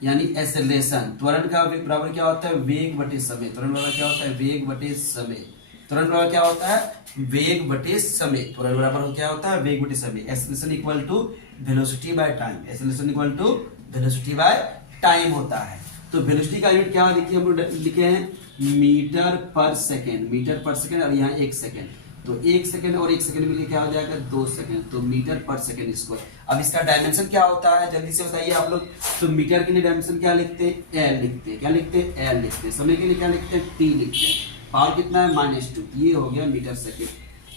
यानी एक्सेलरेशन। त्वरण का बराबर क्या होता है? वेग बटे समय। त्वरण बराबर क्या होता है? वेग बटे समय। त्वरण बराबर क्या होता है? वेग बटे समय। त्वरण बराबर क्या होता है? वेग बटे समय। Acceleration equal to velocity by time. Acceleration equal to velocity by time होता है। तो वेलोसिटी का यूनिट क्या लिखिए? हम लोग लिखे हैं मीटर पर सेकेंड। मीटर पर सेकेंड और यहाँ 1 सेकेंड। तो 1 सेकंड और 1 सेकंड मिलकर क्या हो जाएगा 2 सेकंड, तो मीटर पर सेकंड स्क्वायर। अब इसका डायमेंशन क्या होता है जल्दी से बताइए आप लोग। तो मीटर के लिए डायमेंशन क्या लिखते हैं, एल लिखते हैं। क्या लिखते हैं, एल लिखते हैं। समय के लिए क्या लिखते हैं, टी लिखते हैं। पावर कितना है, -2। ये हो गया metre second,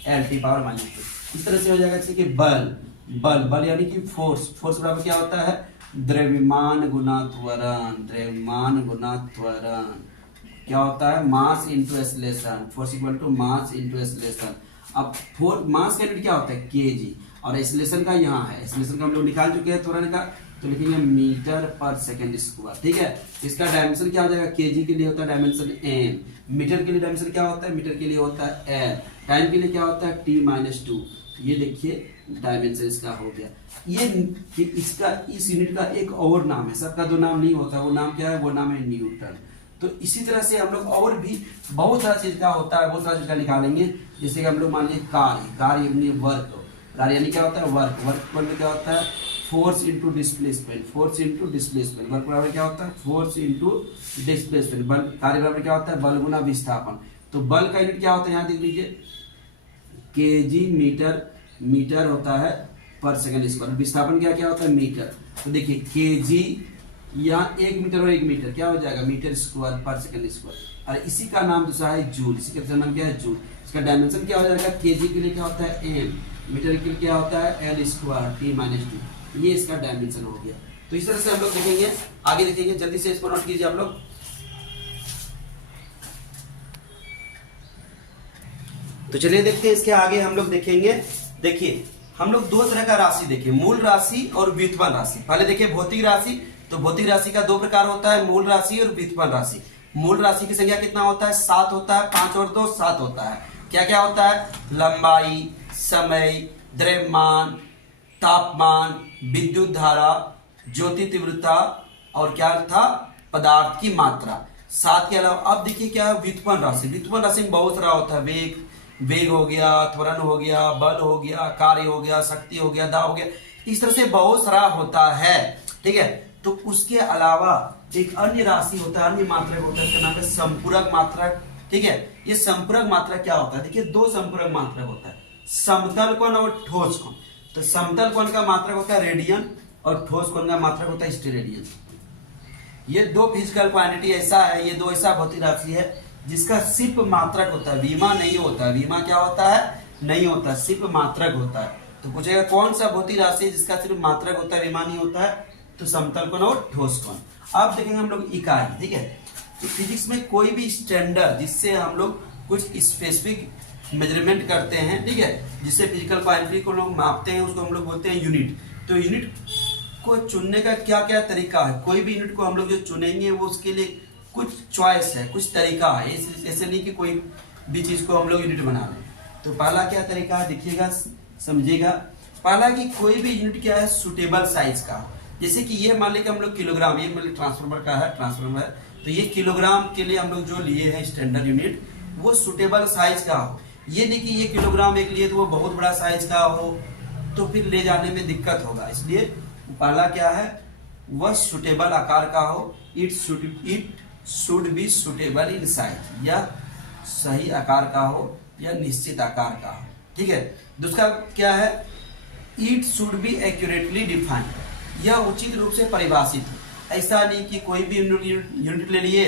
L T power -2। इस तरह से हो जाएगा जैसे कि बल यानी कि फोर्स बराबर क्या होता है, द्रव्यमान गुना त्वरण। द्रव्यमान गुना त्वरण क्या होता है, mass into acceleration. Force equal to mass into acceleration. अब मास का यूनिट क्या होता है, केजी, और एक्सीलरेशन का यहाँ है, एक्सीलरेशन का हम लोग निकाल चुके हैं त्वरण का, तो लिखेंगे मीटर पर सेकंड स्क्वायर। ठीक है, इसका डायमेंशन क्या हो जाएगा, केजी के लिए होता है डायमेंशन एम, मीटर के लिए डायमेंशन क्या होता है, मीटर के लिए होता है एल, टाइम के लिए क्या होता है t-2। ये देखिए डायमेंशन इसका हो गया। ये इसका इस यूनिट का एक और नाम है, सबका दो नाम नहीं होता, वो नाम क्या है, वो नाम है न्यूटन। तो इसी तरह से हम लोग और भी बहुत सारा चीज का होता है, बहुत सारा चीज का निकालेंगे। जैसे कि हम लोग मान लीजिए कार्य यानी वर्क, कार्य यानी क्या होता है, वर्क में क्या होता है, force into displacement. Force into displacement, work बराबर क्या होता है, फोर्स इंटू डिस्प्लेसमेंट। बल, कार्य बराबर क्या होता है, बल गुना विस्थापन। तो बल का यूनिट क्या होता है, यहाँ देख लीजिए, केजी मीटर होता है पर सेकंड स्क्वायर। विस्थापन क्या होता है, मीटर। तो देखिए केजी या 1 मीटर और 1 मीटर क्या हो जाएगा, मीटर स्क्वायर पर सेकंड स्क्वायर। और इसी का नाम दूसरा है जूल, इसी का दूसरा नाम क्या है, जूल। इसका डायमेंशन क्या हो जाएगा, केजी के लिए क्या होता है एम, मीटर के लिए क्या होता है एल स्क्वायर t-2। ये इसका डायमेंशन हो गया। तो इस तरह से हम लोग देखेंगे, आगे देखेंगे, जल्दी से इसको नोट कीजिए आप लोग। तो चलिए देखते हैं इसके आगे हम लोग देखेंगे। देखिए हम लोग दो तरह का राशि देखें, मूल राशि और व्युत्पन्न राशि। पहले देखिए भौतिक राशि। तो भौतिक राशि का 2 प्रकार होता है, मूल राशि और व्युत्पन्न राशि। मूल राशि की संख्या कितना होता है, 7 होता है, 5 और 2 7 होता है। क्या क्या होता है, लंबाई, समय, द्रव्यमान, तापमान, विद्युत धारा, ज्योति तीव्रता, और क्या था, पदार्थ की मात्रा। 7 के अलावा अब देखिए क्या है, व्युत्पन्न राशि। व्युत्पन्न राशि में बहुत सारा होता है, वेग हो गया, त्वरण हो गया, बल हो गया, कार्य हो गया, शक्ति हो गया, दाब हो गया, इस तरह से बहुत सारा होता है। ठीक है, तो उसके अलावा एक अन्य राशि होता है, अन्य मात्रक होता है, इसका नाम है संपूरक मात्रक। ठीक है, ये संपूरक मात्रक क्या होता है, देखिए 2 संपूरक मात्रक होता है, समतल कोण और ठोस कोण। तो समतल कोण का मात्रक होता है रेडियन और ठोस कोण का मात्रक होता है स्टेरेडियन। ये 2 फिजिकल क्वांटिटी ऐसा है, ये 2 ऐसा भौतिक राशि है जिसका सिर्फ मात्रक होता है, विमा नहीं होता है। विमा क्या होता है, नहीं होता, सिर्फ मात्रक होता है। तो पूछेगा कौन सा भौतिक राशि है जिसका सिर्फ मात्रक होता है, विमा नहीं होता है, तो समतल कोण और ठोस कोण। अब देखेंगे हम लोग इकाई। ठीक है, तो फिजिक्स में कोई भी स्टैंडर्ड जिससे हम लोग कुछ स्पेसिफिक मेजरमेंट करते हैं, ठीक है, जिससे फिजिकल क्वांटिटी को लोग मापते हैं, उसको हम लोग बोलते हैं यूनिट। तो यूनिट को चुनने का क्या क्या तरीका है, कोई भी यूनिट को हम लोग जो चुनेंगे वो उसके लिए कुछ चॉइस है, कुछ तरीका है। ऐसे नहीं कि कोई भी चीज को हम लोग यूनिट बना लें। तो पहला क्या तरीका है, देखिएगा समझिएगा। पहला कि कोई भी यूनिट क्या है, सुटेबल साइज का। जैसे कि ये मान लीजिए हम लोग किलोग्राम, ये मान लीजिए ट्रांसफार्मर का है, ट्रांसफार्मर है, तो ये किलोग्राम के लिए हम लोग जो लिए हैं स्टैंडर्ड यूनिट, वो सुटेबल साइज का हो। ये नहीं कि ये किलोग्राम एक लिए तो वो बहुत बड़ा साइज का हो, तो फिर ले जाने में दिक्कत होगा। इसलिए पहला क्या है, वह सुटेबल आकार का हो। It should be suitable in size, या सही आकार का हो या निश्चित आकार का हो। ठीक है, दूसरा क्या है, it should be accurately defined, यह उचित रूप से परिभाषित हो। ऐसा नहीं कि कोई भी यूनिट ले लिए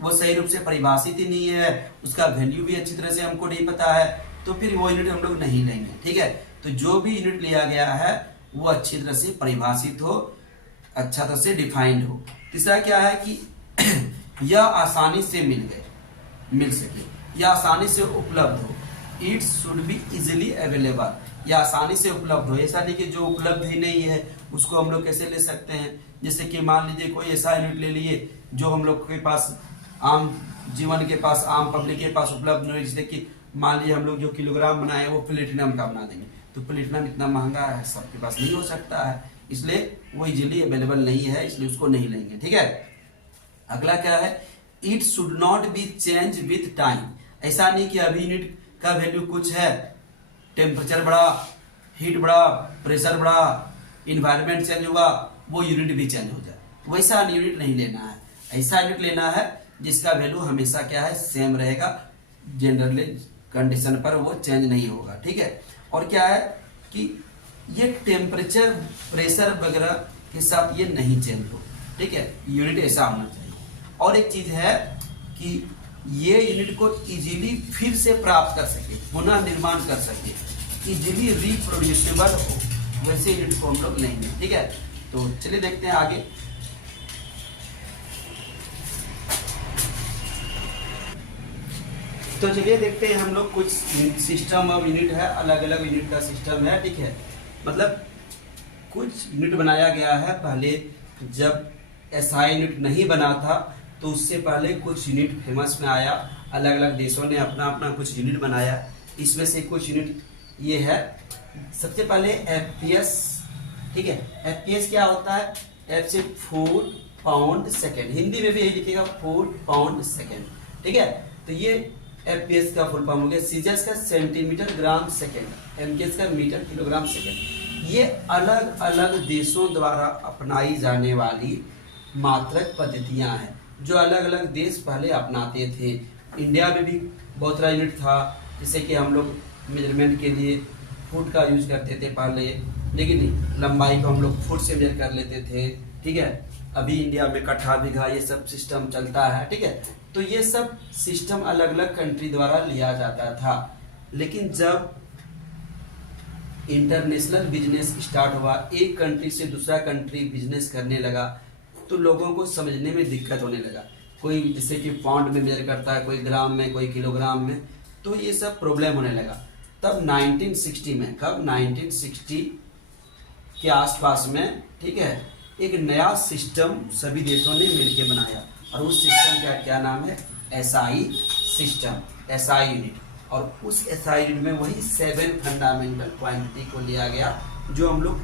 वो सही रूप से परिभाषित ही नहीं है, उसका वैल्यू भी अच्छी तरह से हमको नहीं पता है, तो फिर वो यूनिट हम लोग नहीं लेंगे। ठीक है, तो जो भी यूनिट लिया गया है वो अच्छी तरह से परिभाषित हो, अच्छा तरह से डिफाइंड हो। तीसरा क्या है कि यह आसानी से मिल सके, यह आसानी से उपलब्ध हो। It should be easily available, यह आसानी से उपलब्ध हो। ऐसा नहीं कि जो उपलब्ध ही नहीं है उसको हम लोग कैसे ले सकते हैं। जैसे कि मान लीजिए कोई ऐसा यूनिट ले लिए जो हम लोग के पास आम जीवन के पास, आम पब्लिक के पास उपलब्ध नहीं। जैसे कि मान लीजिए हम लोग जो किलोग्राम बनाए वो प्लेटिनम का बना देंगे, तो प्लेटिनम इतना महंगा है, सबके पास नहीं हो सकता है, इसलिए वो इजीली अवेलेबल नहीं है, इसलिए उसको नहीं लेंगे। ठीक है, अगला क्या है, it should not be change with time. ऐसा नहीं कि अभी यूनिट का वैल्यू कुछ है, टेम्परेचर बढ़ा, हीट बढ़ा, प्रेशर बढ़ा, इन्वायरमेंट चेंज हुआ, वो यूनिट भी चेंज हो जाए, वैसा यूनिट नहीं लेना है। ऐसा यूनिट लेना है जिसका वैल्यू हमेशा क्या है, सेम रहेगा, जनरली कंडीशन पर वो चेंज नहीं होगा, ठीक है। और क्या है कि ये टेम्परेचर प्रेशर वगैरह के साथ ये नहीं चेंज हो, ठीक है, यूनिट ऐसा होना चाहिए। और एक चीज है कि ये यूनिट को इजीली फिर से प्राप्त कर सके, पुनः निर्माण कर सके, इजीली रिप्रोड्यूसिबल हो, वैसे यूनिट को हम लोग लेंगे, ठीक है। तो चलिए देखते हैं आगे। तो चलिए देखते हैं हम लोग कुछ सिस्टम ऑफ यूनिट है, अलग अलग यूनिट का सिस्टम है, ठीक है। मतलब कुछ यूनिट बनाया गया है पहले, जब एसआई यूनिट नहीं बना था तो उससे पहले कुछ यूनिट फेमस में आया, अलग अलग देशों ने अपना अपना कुछ यूनिट बनाया। इसमें से कुछ यूनिट ये है, सबसे पहले एफपीएस, ठीक है। एफपीएस क्या होता है? एफ से फुट पाउंड सेकेंड, हिंदी में भी यही लिखेगा फुट पाउंड सेकेंड, ठीक है। तो ये एफपीएस का फुल फॉर्म हो गया। सीजीएस का सेंटीमीटर ग्राम सेकेंड, एमकेएस का मीटर किलोग्राम सेकेंड। ये अलग अलग देशों द्वारा अपनाई जाने वाली मात्रक पद्धतियां हैं जो अलग अलग देश पहले अपनाते थे। इंडिया में भी बहुत सारा यूनिट था, जैसे कि हम लोग मेजरमेंट के लिए फुट का यूज करते थे पहले, लेकिन लंबाई को हम लोग फुट से मेजर कर लेते थे, ठीक है। अभी इंडिया में कट्ठा बीघा ये सब सिस्टम चलता है, ठीक है। तो ये सब सिस्टम अलग अलग कंट्री द्वारा लिया जाता था। लेकिन जब इंटरनेशनल बिजनेस स्टार्ट हुआ, एक कंट्री से दूसरा कंट्री बिजनेस करने लगा, तो लोगों को समझने में दिक्कत होने लगा। कोई जैसे कि पाउंड में मेजर करता है, कोई ग्राम में, कोई किलोग्राम में, तो ये सब प्रॉब्लम होने लगा। तब 1960 में, कब 1960 के आसपास में, ठीक है, एक नया सिस्टम सभी देशों ने मिलकर बनाया, और उस सिस्टम का क्या नाम है? SI system, SI unit. और उस एसआई यूनिट में वही 7 फंडामेंटल क्वांटिटी को लिया गया जो हम लोग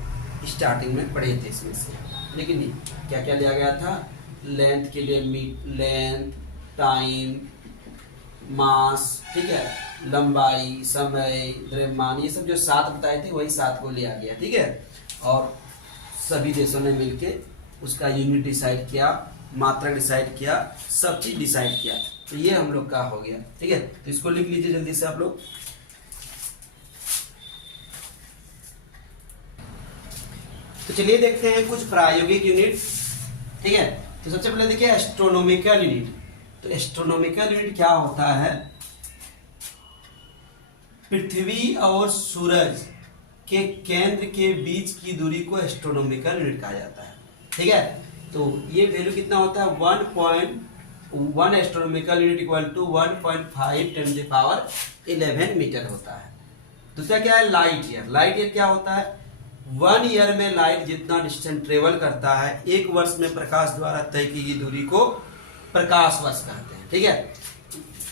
स्टार्टिंग में पढ़े थे इसमें से। लेकिन नहीं, क्या क्या लिया गया था? लेंथ के लिए लेंथ, टाइम, मास, ठीक है, लंबाई, समय, द्रव्यमान, ये सब जो 7 बताए थे वही 7 को लिया गया, ठीक है। और सभी देशों ने मिलके उसका यूनिट डिसाइड किया, मात्रा डिसाइड किया, सब चीज डिसाइड किया। तो ये हम लोग का हो गया, ठीक है। तो इसको लिख लीजिए जल्दी से आप लोग। तो चलिए देखते हैं कुछ प्रायोगिक यूनिट, ठीक है। तो सबसे पहले देखिए एस्ट्रोनॉमिकल यूनिट। तो एस्ट्रोनॉमिकल यूनिट क्या होता है? पृथ्वी और सूरज के केंद्र के बीच की दूरी को एस्ट्रोनॉमिकल यूनिट कहा जाता है, ठीक है। तो ये वैल्यू कितना होता है? 1.1 astronomical unit equal to 1.5 × 10⁻11 metre होता है। दूसरा क्या है? Light year. लाइट ईयर क्या होता है? 1 ईयर में लाइट जितना डिस्टेंस ट्रेवल करता है, 1 वर्ष में प्रकाश द्वारा तय की गई दूरी को प्रकाश वर्ष कहते हैं, ठीक है।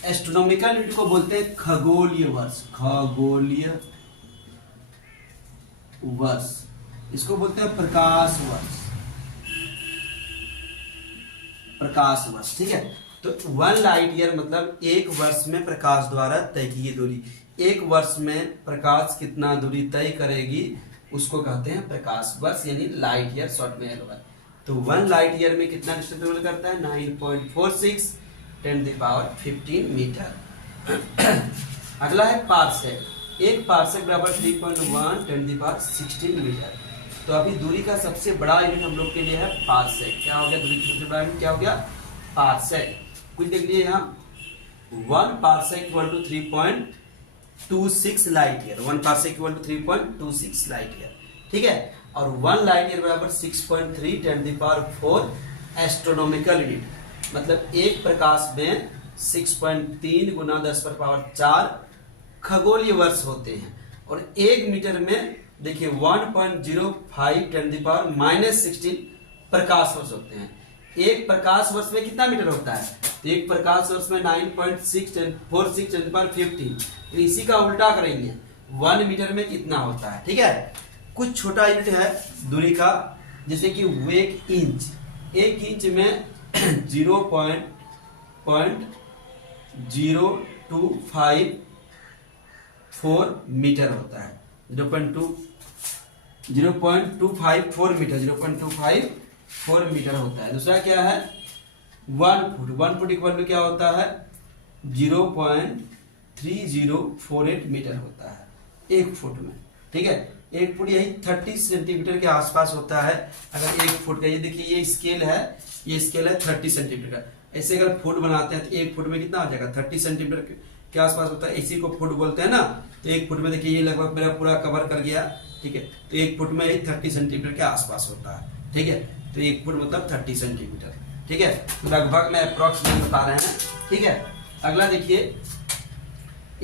एस्ट्रोनॉमिकल यूनिट को बोलते हैं खगोलीय वर्ष, खगोलीय वर्ष। इसको बोलते हैं प्रकाश वर्ष, प्रकाश वर्ष, ठीक है। तो 1 लाइट ईयर मतलब 1 वर्ष में प्रकाश द्वारा तय की गई दूरी। 1 वर्ष में प्रकाश कितना दूरी तय करेगी उसको कहते हैं प्रकाश वर्ष, यानी लाइट ईयर शॉर्ट में होगा। तो 1 लाइट ईयर में कितना डिस्टेंस ट्रेवल करता है? 9.46 × 10⁻15 मीटर। अगला है पार्सेक। 1 पार्सेक बराबर 3.1 × 10⁻16 मीटर। तो अभी दूरी का सबसे बड़ा यूनिट हम लोग के लिए है पार्सेक। क्या हो गया? दूरी का सबसे बड़ा यूनिट क्या हो गया? पार्सेक। कुछ देख लीजिए यहाँ, 1 parsec equal to 3.26 light year. 1 parsec equal to 3.26 light year, ठीक है। और 1 लाइट ईयर बराबर 6.3 × 10⁻4 एस्ट्रोनॉमिकल यूनिट। मतलब एक प्रकाश में 6.3 × 10⁻4 खगोलीय वर्ष होते हैं। और 1 मीटर में देखिए 1.05 × 10⁻−16 प्रकाश वर्ष होते हैं। एक प्रकाश वर्ष में कितना मीटर होता है? तो एक प्रकाश वर्ष में 9.46 × 10⁻15। तो इसी का उल्टा करेंगे, 1 मीटर में कितना होता है, ठीक है। कुछ छोटा यूनिट है दूरी का, जैसे कि 1 इंच। 1 इंच में 0.0254 मीटर होता है। 0.254 मीटर, 0.254 मीटर होता है। दूसरा क्या है? 1 फुट। 1 फुट इक्वल टू क्या होता है? 3048 मीटर होता है 1 फुट में। ठीक है, 1 फुट यही 30 सेंटीमीटर के आसपास होता है। अगर 1 फुट का, ये देखिए ये स्केल है, ये स्केल है 30 सेंटीमीटर का। ऐसे अगर फुट बनाते हैं तो 1 फुट में कितना हो जाएगा, 30 सेंटीमीटर के आसपास होता है। इसी को फुट बोलते हैं ना। तो 1 फुट में देखिए ये लगभग मेरा पूरा कवर कर गया। ठीक है, तो 1 फुट में 30 सेंटीमीटर के आसपास होता है। ठीक है, तो 1 फुट मतलब 30 सेंटीमीटर। ठीक है, तो लगभग मैं अप्रोक्सीमेट बता रहे हैं। ठीक है, अगला देखिए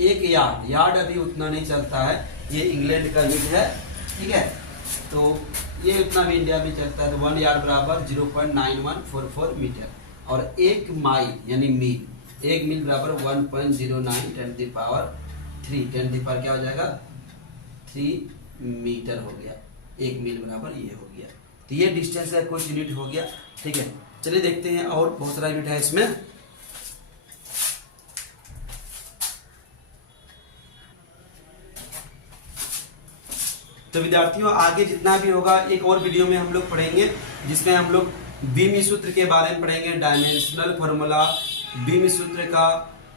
1 यार्ड। यार्ड अभी उतना नहीं चलता है, ये इंग्लैंड का यूनिट है। ठीक है, तो ये उतना भी इंडिया में चलता है। तो 1 यार्ड बराबर 0.9144 मीटर। और 1 माइल यानी मील, 1 मील बराबर 1.09 10 की पावर 3, 10 की पावर क्या हो जाएगा 3 मीटर हो गया। 1 मील बराबर ये हो गया। तो ये डिस्टेंस है, कुछ यूनिट हो गया। ठीक है, चलिए देखते हैं और बहुत सारा यूनिट है इसमें। तो विद्यार्थियों आगे जितना भी होगा एक और वीडियो में हम लोग पढ़ेंगे, जिसमें हम लोग बीमी सूत्र के बारे में पढ़ेंगे, डायमेंशनल फॉर्मूला, बीमी सूत्र का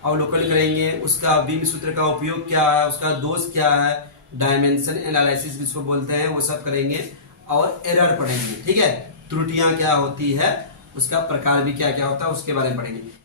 अवलोकन करेंगे, उसका बीमी सूत्र का उपयोग क्या है, उसका दोष क्या है, डायमेंशन एनालिसिस जिसको बोलते हैं वो सब करेंगे। और एरर पढ़ेंगे। ठीक है, त्रुटियां क्या होती है, उसका प्रकार भी क्या क्या होता है उसके बारे में पढ़ेंगे।